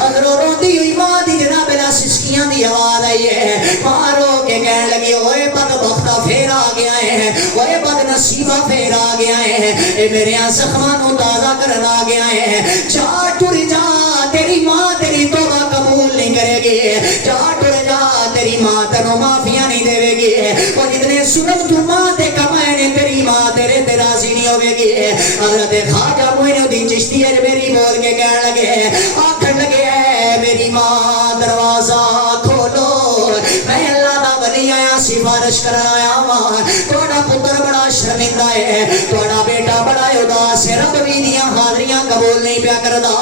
حضرت روندی ہوئی ماں دی جناب دا سسکیاں دی آواز آئی ہے، ماں رو کے کہنے لگی اوے بدبختہ پھر آ گیا ہے، اوے بد نصیبہ پھر آ گیا ہے، اے میرے زخماں نو تازہ کرن آ گیا ہے، جا ٹر جا تیری ماں تیری توبہ قبول نہیں کرے گی، جا ٹر جا تیری ماں تنو معافیاں نہیں دے گی، اور جتنے سنم تو ماں تے کمائے نے تیری ماں تیرے تے راضی نہیں ہوے گی۔ حضرت خواجہ معین الدین چشتی اجمیری بول کے کہنے لگے، آکھن لگے میری ماں دروازہ کھولو، میں اللہ دا ولی آیا سفارش کرن آیا وا، تہاڈا پتر بڑا شرمندہ ہے، تہاڈا بیٹا بڑا اداس ہے، رب وی دیاں حاضریاں قبول نہیں پیا کردا۔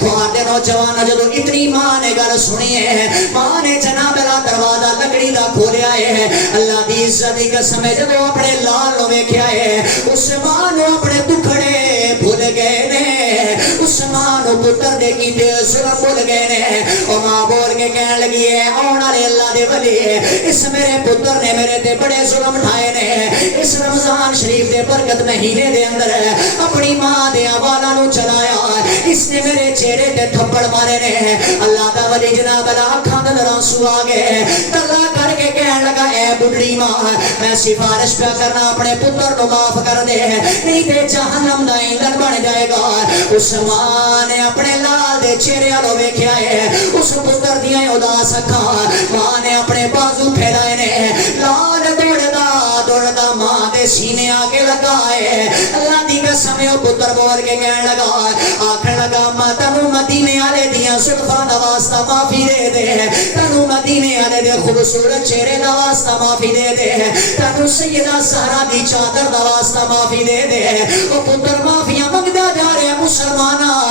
تہاڈے نوجوان جدوں اتنی ماں نے گل سنی ہے، ماں نے جناب دا دروازہ لکڑی دا کھولیا ہے، اللہ دی عزت دی قسم ہے جدوں اپنے لال نو ویکھیا ہے، اس ماں نو اپنے دکھڑے بھول گئے نے، اس ماں نو پتر دے کیتے ظلم بھول گئے نے، او ماں بول کے کہنے لگی ہے آن والے اللہ دے ولی، اس میرے پتر نے میرے تے بڑے ظلم ڈھائے نے، اس رمضان شریف دے برکت مہینے دے اندر اپنی ماں دے والا نو چلایا، اس نے میرے چہرے تے تھپڑ مارے نے، اللہ دا ولی جناب اللہ اکھاں دے اندر آنسو آ گئے، تلا کر کے کہنے لگا اے بڈڑی ماں میں سفارش پہ کرنا اپنے پتر نو معاف کر دے، نہیں تے جہنم دا ایندھن بن جائے گا۔ اس ماں نے اپنے لال دے چہرے والو ویکھیا ہے، اس پتر دیاں اداس اکھاں، ماں نے اپنے بازو پھیلائے نے، لال دوڑدا ماں دے سینے آ کے لگا ہے، اللہ دی قسم او پتر بول کے کہنے لگا، آکھن لگا ماں تینوں مدینے والے دیاں زلفاں دا واسطہ معافی دے دے، تینوں مدینے والے دے خوبصورت چہرے دا واسطہ معافی دے دے، تینوں سیدہ سہرا دی چادر دا واسطہ معافی دے دے۔ او پتر معافیاں منگدا جا رہا مسلماناں،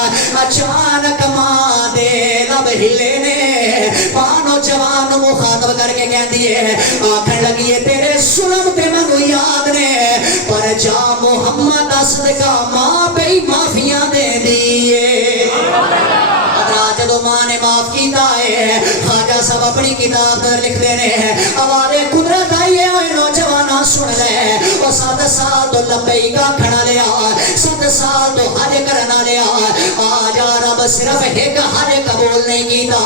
اچانک ماں دے لب ہلے نے، ماں نوجوان نو مخاطب کر کے کہندی ہے، آکھن لگی ہے تیرے ظلم تے مینوں یاد نے، پر جا محمد دا صدقہ ماں پہ معافیاں دے سال تو لبیکا کھڑا لیا 7 سال تو حج کرنا لیا آجا رب صرف ایک حج قبول نہیں کیتا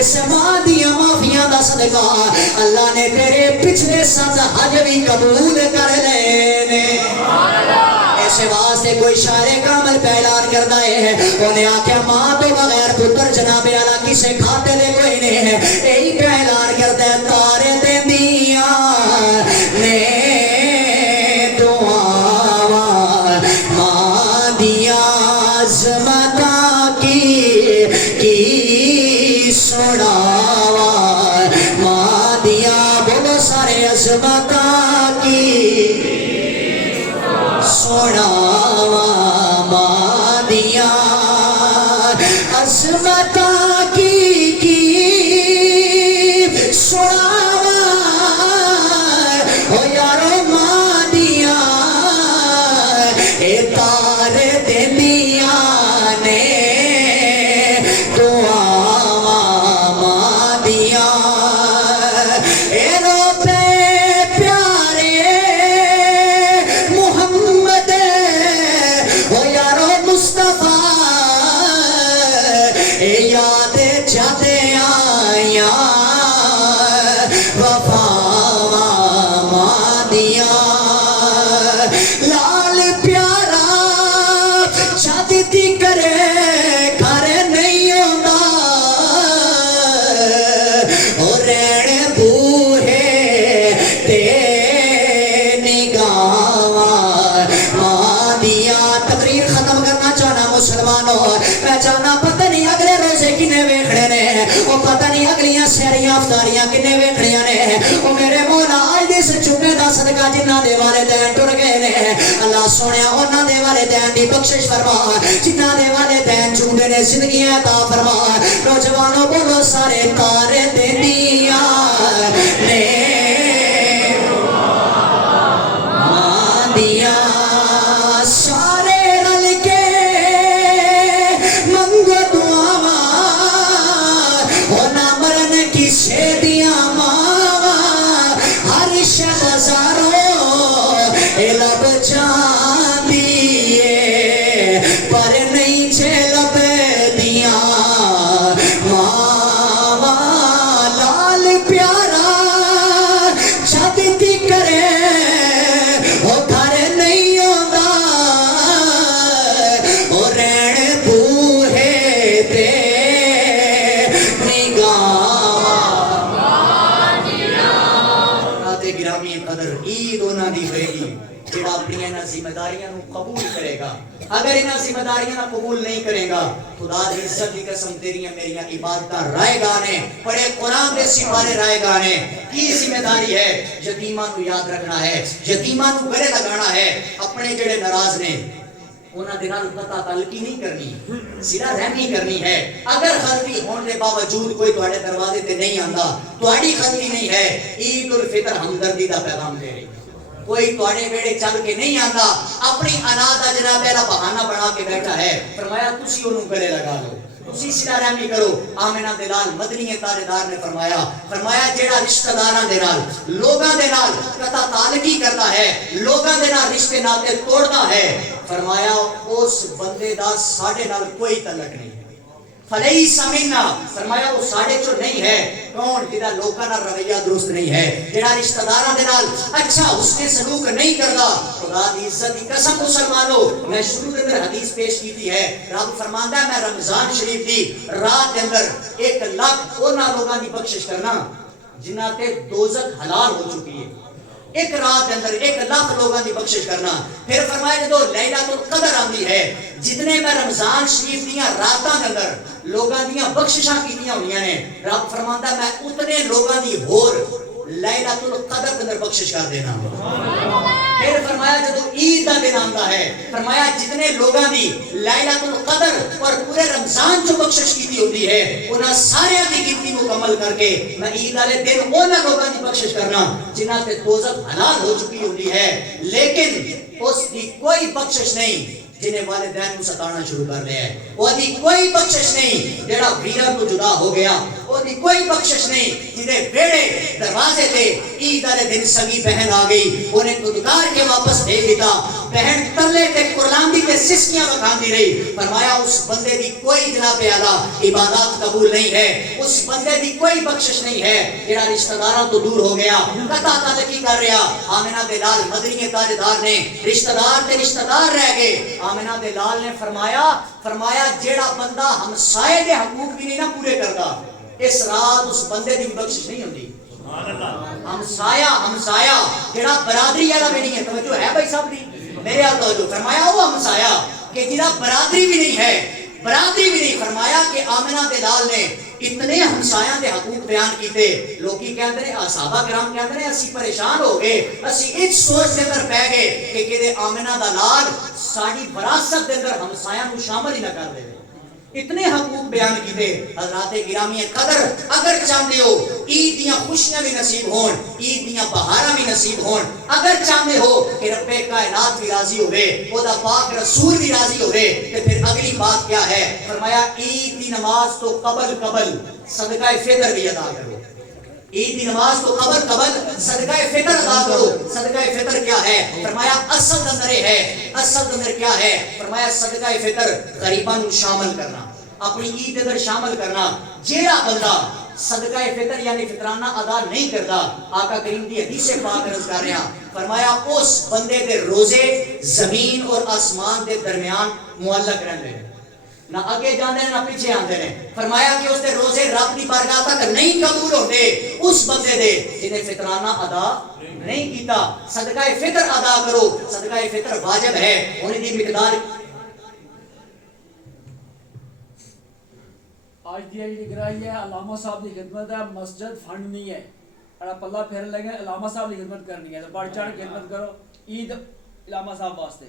اس ماں دیا معافیاں دا صدقہ اللہ نے تیرے پچھلے 7 حج بھی قبول کر لینے ایسے واسطے کوئی شاعر کامل پہ اعلان کرتا ہے انہیں آکھیا ماں تو بغیر پتر جناب اعلیٰ کسے کھاتے دے کوئی نہیں ہے یہی پہ اعلان کرتا ہے تارے دے میاں نے دعا ماں دیا عظمتاں کی سناوا ماں دیا بولو سارے عظمتاں کی سناوا ماں دیا عظمتاں کی سناوا او یارو ماں دیا اے تارے دیندیاں نے دعاواں ماں دیا اے روتے پیارے محمد او یارو مصطفیٰ اے یاد جاتے آیا وفاواں ماں دیا لال پیارا جد دی کرے گھر نہیں ہوندا او رہن بوہے تے نگاواں ماں دیا تقریر ختم کرنا چاہنا مسلمانوں میں چاہنا پتہ نہیں اگلے روزے کنے ویکھنے نے وہ پتہ نہیں اگلیاں سحریاں افطاریاں کنے ویکھنیاں نے وہ میرے مولا آج دے سچوکے دا صدقہ جنہ دے والدین ٹر گئے نے اللہ سونیا انہاں دے والدین دی بخشش فرما جنہ دے والدین چوندے نے زندگیاں عطا فرما نوجوانوں بولو سارے تارے دیندیاں نے ماں دیا سارے رل کے منگو دعاواں او نہ مرن کسے دیا ماواں ہر شب ہزاروں اے لب جاندی اے پر نہیں چھے لب دیا ماواں لال پیارا جد دی کرے او گھر نہیں ہوندا او رہن بوہے تے نگاواں راتے گرامی قدر عید انہاں دی ہوئے گی جڑا اپنی انہاں ذمہ داریاں نو قبول کرے گا اگر انہاں ذمہ داریاں نو قبول نہیں کرے گا خدا دی عزت دی قسم تیریاں میریاں عبادتاں رائے گانے پڑے قرآن دے سپارے رائے گانے کی ذمہ داری ہے یتیماں نو یاد رکھنا ہے یتیماں نو گلے لگانا ہے اپنے جڑے ناراض نے انہاں دے نال پتہ تعلقی نہیں کرنی صلہ رحمی کرنی ہے اگر غلطی ہون دے باوجود کوئی تواڈے دروازے تے نہیں آندا تواڈی غلطی نہیں ہے عید الفطر ہمدردی دا پیغام دے رہی کوئی تواڈے بیڑے چل کے نہیں آندا اپنی انا دا جناب والا بہانہ بنا کے بیٹھا ہے فرمایا تسی اونوں گلے لگا لو تسی صلہ رحمی کرو آمنہ دلال مدنی تاجدار نے فرمایا جیڑا رشتہ داراں دے نال لوگاں دے نال قطع تعلقی کرتا ہے لوگاں دے نال رشتے ناتے توڑتا ہے فرمایا اس بندے دا ساڈے نال کوئی تعلق نہیں فلیس منا فرمایا وہ ساڑے چو نہیں ہے کون جدا لوکاں نال رویہ درست نہیں ہے جڑا رشتہ داراں دے نال اچھا اس نے سلوک نہیں کردا خدا دی عزت دی قسم مسلمانوں میں شروع دے اندر حدیث پیش کیتی ہے رب فرماندا ہے میں رمضان شریف دی رات دے اندر 1 لاکھ انہاں لوگاں دی بخشش کرنا جنہاں تے دوزخ حلال ہو چکی ہے ایک رات اندر 1 لاکھ لوگاں دی بخشش کرنا پھر فرمایا جدو لیلۃ القدر آندی ہے جتنے میں رمضان شریف دیاں راتاں اندر لوگاں دیاں بخششاں کیتیاں ہوئیاں نے رب فرماندا میں اتنے لوگاں دی ہور لیلۃ القدر اندر بخشش کر دینا پھر فرمایا جدو عید دا دن آندا ہے فرمایا جتنے لوگاں دی لیلۃ القدر اور پورے رمضان جو بخشش کیتی ہوتی ہے انہاں سارے دی گنتی مکمل کر کے میں عید والے دن انہاں لوگاں دی بخشش کرنا جنہاں تے دوزخ حلال ہو چکی ہوتی ہے لیکن اس دی کوئی بخشش نہیں جنہیں والدین کو ستانا شروع کر لیا ہے. وہ دی کوئی بخشش نہیں جڑا ویران تو جدا ہو گیا. وہ دی کوئی بخشش نہیں جنہیں بیڑے دروازے تے عید والے دن سگی بہن آ گئی انہیں دودکار کے واپس بھیج دیتا. بہن ترلے تے کرلاندی تے سسکیاں بکھاندی رہی. فرمایا اس بندے دی کوئی جناب اعلیٰ عبادات قبول نہیں ہے. اس بندے دی کوئی بخشش نہیں ہے جڑا رشتہ داراں تو دور ہو گیا قطع تعلقی کر رہا. آمنہ دے لال مدنی تاجدار نے رشتہ دار رہ گئے. آمنہ دے لال نے فرمایا جیڑا بندہ ہمسائے دے حقوق بھی نہیں نہ پورے کرتا اس رات اس بندے دی بخشش نہیں ہوندی. ہمسایا جیڑا برادری والا بھی نہیں ہے. توجہ ہے بھائی صاحب دی میرے آل توجہ. فرمایا وہ ہمسایا کہ جیڑا برادری بھی نہیں ہے فرمایا کہ آمنہ دے لال نے اتنے ہمسایاں دے حقوق بیان کیتے. لوگی کہندے نے صحابہ کرام کہندے نے اسی پریشان ہو گئے اسی ایک سوچ دے اندر پہ گئے کہ کدے آمنہ دا لال ساڈی وراثت دے اندر ہمسایاں کو شامل ہی نہ کر دے. اتنے حقوق بیان کیتے. حضرات گرامی قدر اگر چاہتے ہو عید دیاں خوشیاں بھی نصیب ہون عید دیاں بہاراں بھی نصیب ہون اگر چاہتے ہو کہ رب کائنات بھی راضی ہوئے او دا پاک رسول بھی راضی ہوئے تو پھر اگلی بات کیا ہے. فرمایا عید دی نماز تو قبل صدقہ فطر بھی ادا کرو. عید کی نماز تو قبل صدقہ فطر ادا کرو. صدقہ فطر کیا ہے؟ فرمایا اصل دندر کیا ہے؟ فرمایا صدقہ فطر غریبان کو شامل کرنا اپنی عید اندر شامل کرنا. جیڑا بندہ صدقہ فطر یعنی فطرانہ ادا نہیں کرتا آقا کریم دی حدیث پاک عرض کر رہے ہیں فرمایا اس بندے دے روزے زمین اور آسمان دے درمیان معلق رہندے ہیں نہ آگے جاندے ہیں نہ پیچھے آندے ہیں. فرمایا کہ اس دے روزے رب دی بارگاہ تک نہیں قبول ہوتے اس بندے دے جنہیں فطرانہ ادا نہیں کیتا. صدقہ فطر ادا کرو. صدقہ فطر واجب ہے. انہیں دی مقدار آج دی علی گرائی ہے علامہ صاحب کی خدمت ہے. مسجد فنڈ نہیں ہے اڑا پلہ پھیر لگے علامہ صاحب کی خدمت کرنی ہے تو بڑھ چڑھ کے خدمت کرو. عید علامہ صاحب واسطے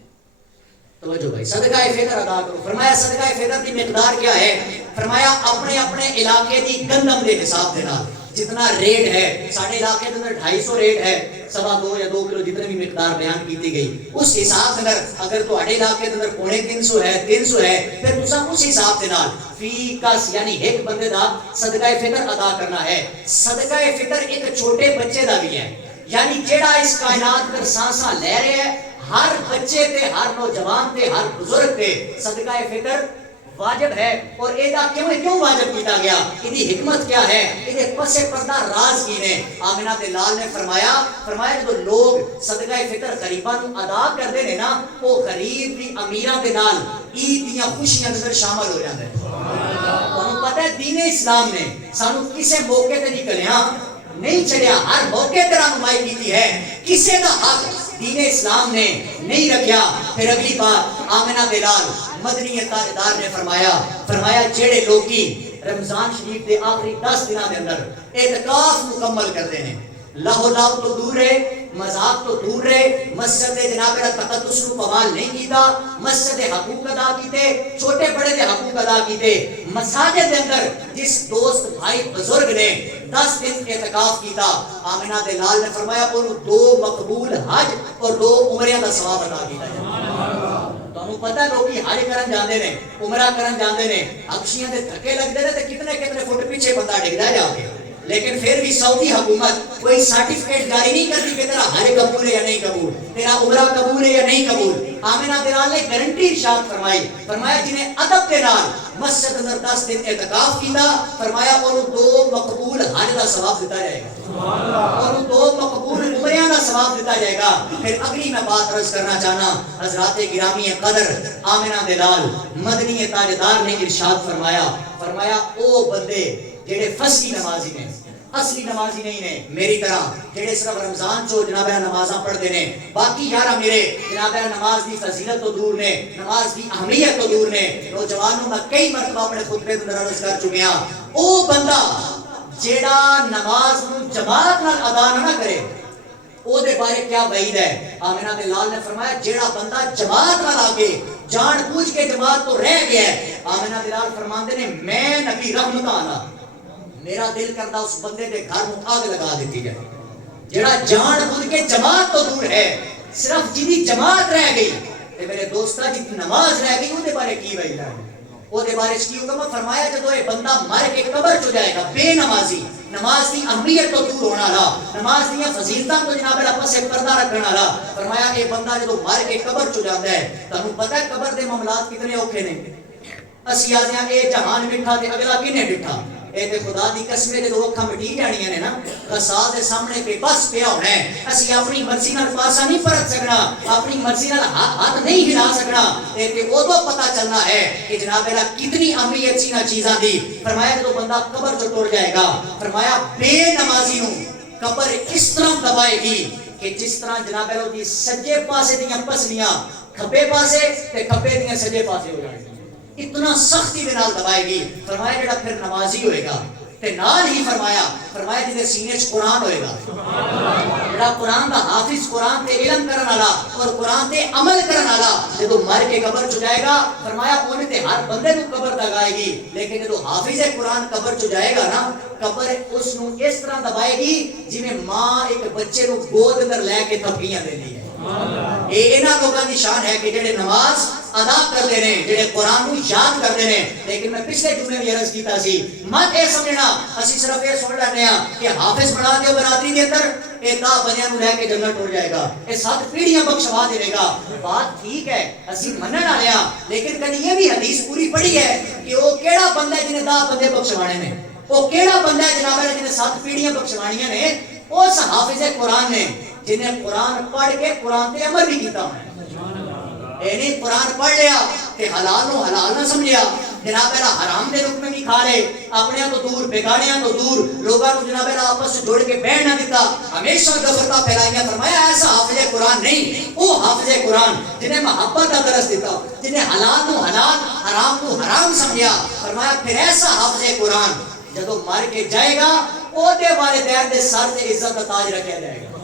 توجہ بھائی صدقہ فطر ادا کرو. فرمایا صدقہ فطر کی مقدار کیا ہے؟ فرمایا اپنے علاقے دی گندم دے حساب دے نال جتنا ریٹ ہے. ساڑھے علاقے دے اندر 250 ریٹ ہے 2.5 یا 2 کلو جتنے بھی مقدار بیان کیتی گئی اس حساب سے اگر تو اڑے علاقے دے اندر 350 ہے 300 ہے پھر تساں اس حساب دے نال فی کس یعنی ایک بندے دا صدقہ فطر ادا کرنا ہے. صدقہ فطر ایک چھوٹے بچے دا بھی ہے یعنی جیڑا اس کائنات پر سانساں لے رہے ہیں ہر بچے تے ہر نوجوان تے ہر بزرگ تے صدقہ فطر واجب ہے. اور ایدہ کیوں واجب کیتا گیا؟ ایدی حکمت کیا ہے؟ ایدے پس پردہ راز کی نے. آمنہ دے لال نے فرمایا جو لوگ صدقہ فطر غریبان ادا کر دے نا وہ غریب بھی امیران دے نال عید دیاں خوشیاں دے شامل ہو جاندے. انہوں پتہ ہے دین اسلام نے سانو کسے موقع تے نکلیاں نہیں چڑیا ہر موقع تے رہنمائی کیتی ہے. کسے دا حق دین اسلام نے نہیں رکھیا. پھر اگلی بات آمنہ دے لال مدنی تاجدار نے فرمایا جیڑے لوگی رمضان شریف دے آخری 10 دنوں دے اندر اعتکاف مکمل کردے ہیں لاہو تو دور ہے مذاق تو دور رہے مسجد جناب تقدس کو پوال نہیں کیتا مسجد حقوق ادا کیتے چھوٹے بڑے دے حقوق ادا کیتے مساجد دے اندر جس دوست بھائی بزرگ نے 10 دن اعتکاف کیتا آمنہ دے لال نے فرمایا انہوں 2 مقبول حج اور 2 عمریاں دا ثواب ادا کیتا. تو پتہ لوگی حج کرن جاندے نے عمرہ کرن جاندے نے اکشیاں دے دھکے لگدے نے تے کتنے فٹ پیچھے بندہ ڈگدا جا کے لیکن پھر بھی سعودی حکومت کوئی سرٹیفکیٹ جاری نہیں کرتی کہ تیرا حج قبول ہے یا نہیں قبول تیرا عمرہ قبول ہے یا نہیں قبول. آمنہ دے لال نے گارنٹی ارشاد فرمایا جنہیں ادب دے نال مسجد اندر 10 دن اعتکاف کیتا فرمایا انہوں 2 مقبول حج دا ثواب دیتا جائے گا اور 2 مقبول عمریاں دا ثواب دیتا جائے گا. پھر اگلی میں بات عرض کرنا چاہنا حضرات گرامی قدر آمنہ دے لال مدنی تاجدار نے ارشاد فرمایا او بندے جڑے فصلی نمازی نے اصلی نمازی نہیں نے میری طرح جڑے صرف رمضان چو جناب نمازاں پڑھتے نے باقی یارہ میرے جناب نماز دی فضیلت تو دور نے نماز دی اہمیت تو دور نے نوجوانوں میں کئی مرتبہ اپنے خطبے کو درارز کر چکے ہیں. او بندہ جیڑا نماز جماعت نال ادا نہ کرے او دے بارے کیا وعید ہے؟ آمنہ دے لال نے فرمایا جیڑا بندہ جماعت نال آگے جان بوجھ کے جماعت تو رہ گیا ہے آمنہ دے لال فرماندے نے میں نبی رحمت آنا میرا دل کرتا اس بندے دے گھر میں آگ لگا دیتی جائے. جڑا جان بوجھ کے جماعت تو دور ہے صرف جنی جماعت رہ گئی تے میرے دوستا جی نماز رہ گئی اودے بارے کی وجہ ہے اودے بارے کی حکم فرمایا جدو یہ بندہ مر کے قبر چ جائے گا بے نمازی نماز کی اہمیت تو دور ہونا رہا نماز دی فضیلتاں تو جناب اللہ پس پردہ رکھنا رہا فرمایا یہ بندہ جدو مر کے قبر چ جاتا ہے تانوں پتہ ہے قبر دے معاملات کتنے اوکھے نے اسی آدھے اے جہان مٹھا تے اگلا کنے ڈٹھا اے تے خدا دی قسمیں جدو اکھاں مٹی جانیاں نے نا رسال دے سامنے پہ بس پیا ہونا ہے اسی اپنی مرضی نال پاسا نہیں پرت سکنا اپنی مرضی نال ہاتھ نہیں ہلا سکنا اے تے اودو پتہ چلنا ہے کہ جناب اللہ کتنی اہمیت سی نا چیزاں دی فرمایا جدو بندہ قبر چ ٹر جائے گا فرمایا بے نمازی نو قبر اس طرح دبائے گی کہ جس طرح جناب اللہ دی سجے پاسے دیاں پسلیاں کھبے پاسے تے کھبے دیاں سجے پاسے ہو جائیں اتنا سختی دے نال دبائے گی فرمایا جڑا پھر نمازی ہوئے گا تے نال ہی فرمایا جے سینے وچ قرآن ہوئے گا جڑا قرآن دا حافظ قرآن تے علم کرن والا اور قرآن تے عمل کرن والا جدو مر کے قبر چ جائے گا فرمایا اونے تے ہر بندے نو قبر دگائے گی لیکن جدو حافظ قرآن قبر چ جائے گا نا قبر اس نو اس طرح دبائے گی جویں ماں ایک بچے نو گود اندر لے کے تھپیاں دیندی ہے اے انہاں لوگاں دی شان ہے کہ جڑے نماز ادا کردے نے جڑے قرآن نو یاد کردے نے لیکن میں پچھلے جمعے میں عرض کیتا سی مت اے سمجھنا اسی صرف یہ سن لینے ہاں کہ حافظ بنا دیو برادری دے اندر اے تا بنیاں نو لے کے جنت ٹر جائے گا اے 7 پیڑھیاں بخشوا دے گا بات ٹھیک ہے اسی منن والے ہاں لیکن کدی یہ بھی حدیث پوری پڑھی ہے کہ وہ کیڑا بندہ ہے جنے 10 بندے بخشوانے نے وہ کیڑا بندہ ہے جناب اللہ جنے 7 پیڑھیاں بخشوانیاں نے اس حافظ قرآن نے جنہیں قرآن پڑھ کے قرآن تے عمل بھی کیتا ہے اینی قرآن پڑھ لیا کہ حلال نو حلال نہ سمجھیا جناب اللہ حرام دے حکم نہیں کھا لے اپنے تو دور بیگانیاں تو دور لوگاں نو جناب اللہ آپس سے جوڑ کے بیٹھ نہ دیتا ہمیشہ غفرتہ پھیلائیاں فرمایا ایسا حافظ قرآن نہیں وہ حافظ قرآن جنہیں محبت کا درس دیتا جنہیں حلال نو حلال حرام نو حرام سمجھیا فرمایا پھر ایسا حافظ قرآن جدو مر کے جائے گا او دے والدین دے سر تے عزت کا تاج رکھیا جائے گا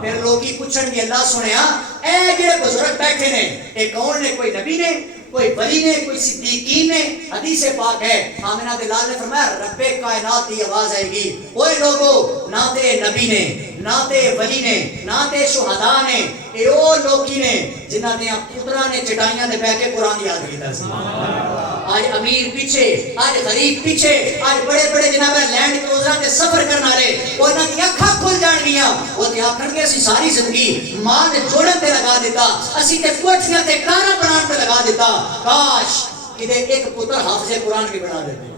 پھر لوگی پوچھن گے اللہ سنیا اے جڑے بزرگ بیٹھے نے اے کون نے کوئی نبی نے کوئی ولی نے کوئی صدیقین نے حدیث پاک ہے آمنہ دے لال نے فرمایا رب کائنات دی آواز آئے گی اوے لوگو نہ تے نبی نے نہ تے ولی نے نہ تے شہداء نے اے او لوکی نے جنہاں دے پتراں نے چٹائیاں تے بیٹھ کے قرآن یاد کیتا سی آج امیر پیچھے آج غریب پیچھے آج بڑے بڑے جناب لینڈ کروزراں تے سفر کرنا رہے انہاں دی اکھاں کھل جان گیاں وہ تے آکھن گے اسی ساری زندگی ماں دے جوڑن تے لگا دیتا اسی تے کوٹھیاں تے کاراں بنان تے لگا دیتا کاش کہ ایک پتر حافظ قرآن بھی بنا دیتے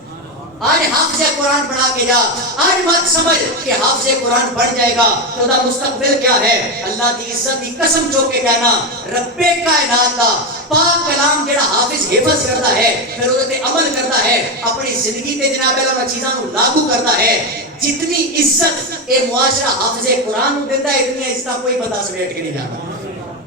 آج حافظ قرآن بنا کے جا آج مت سمجھ کہ حافظ قرآن بن جائے گا تو دا مستقبل کیا ہے اللہ دی عزت دی قسم چوک کے کہنا رب کائنات دا پاک کلام جڑا حافظ حفظ کرتا ہے پھر وہ تے عمل کرتا ہے اپنی زندگی تے جناب اللہ چیزاں نو لاگو کرتا ہے جتنی عزت اے معاشرہ حافظ قرآن نو دیتا ہے اتنی عزت کوئی بتا سمیٹ کے نہیں جاتا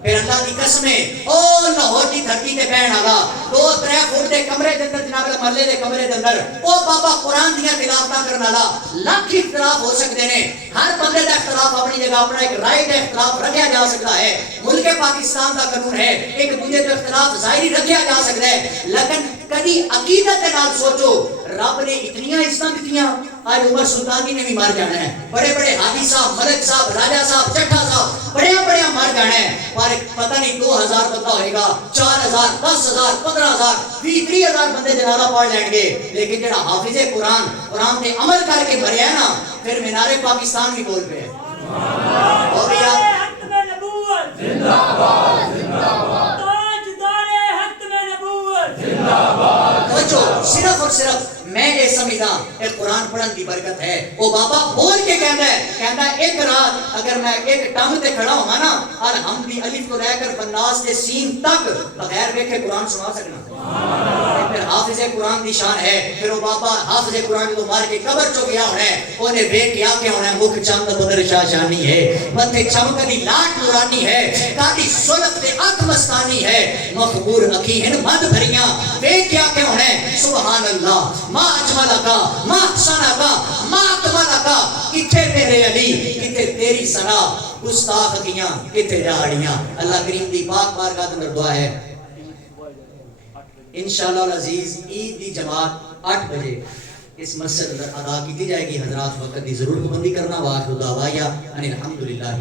پھر اللہ دی قسمیں او لاہور دی دھرتی تے بہن آگا 2-3 فٹ دے کمرے دے اندر جناب محلے دے کمرے دے اندر او بابا قرآن دیاں تلاوتاں کرن والا لاکھ اختلاف ہو سکتے نے ہر بندے دا اختلاف اپنی جگہ اپنا ایک رائٹ اختلاف رکھیا جا سکتا ہے ملک پاکستان دا قانون ہے ایک دوسرے تے اختلاف ظاہری رکھیا جا سکتا ہے لیکن کبھی عقیدت دے نال سوچو رب نے اتنی عزت دتیاں آج عمر سلطانی نے بھی مر جانا ہے بڑے بڑے حاجی صاحب ملک صاحب راجہ صاحب چٹھا صاحب بڑے بڑے مر جانا ہے پر پتہ نہیں 2000 بندہ ہوئے گا 4000 10000 15000 20-30,000 بندے جنازہ پڑھ لیں گے لیکن جڑا حافظ قرآن تے عمل کر کے مریا ہے نا پھر مینار پاکستان بھی بول پہ ہے اور یار ختم نبوت زندہ باد زندہ باد تاجدار ختم نبوت زندہ باد بچو صرف اور صرف میں یہ سمجھدا اے قرآن پڑھن دی برکت ہے او بابا بول کے کہندا ہے ایک رات اگر میں ایک ٹنگ تے کھڑا ہوں نا الحمد بھی الف کو لے کر بناس تے سین تک بغیر دیکھے قرآن سنا سکنا پھر حافظ قرآن دی شان ہے پھر وہ بابا حافظ قرآن کو مار کے قبر چو گیا ہونا ہے اونے دیکھ کے آکے ہونا ہے مکھ چند بدر شاہ جانی ہے متھے چمک دی لاٹ نورانی ہے کاتی سلط تے اکھ مستانی ہے مخبور اکی ہیں مد بھریاں دیکھ کے آکے ہونا ہے سبحان اللہ ما اجمل کا ما احسن کا ما اکمل کا کتھے میرے علی کتھے تیری ثنا گستاخ کیاں کتھے جاڑیاں اللہ کریم دی پاک بارگاہ اندر دعا ہے انشاءاللہ العزیز عید دی جماعت 8 بجے اس مسجد ادا کی جائے گی حضرات وقت دی ضرور پابندی کرنا واخر دعوایا ان الحمدللہ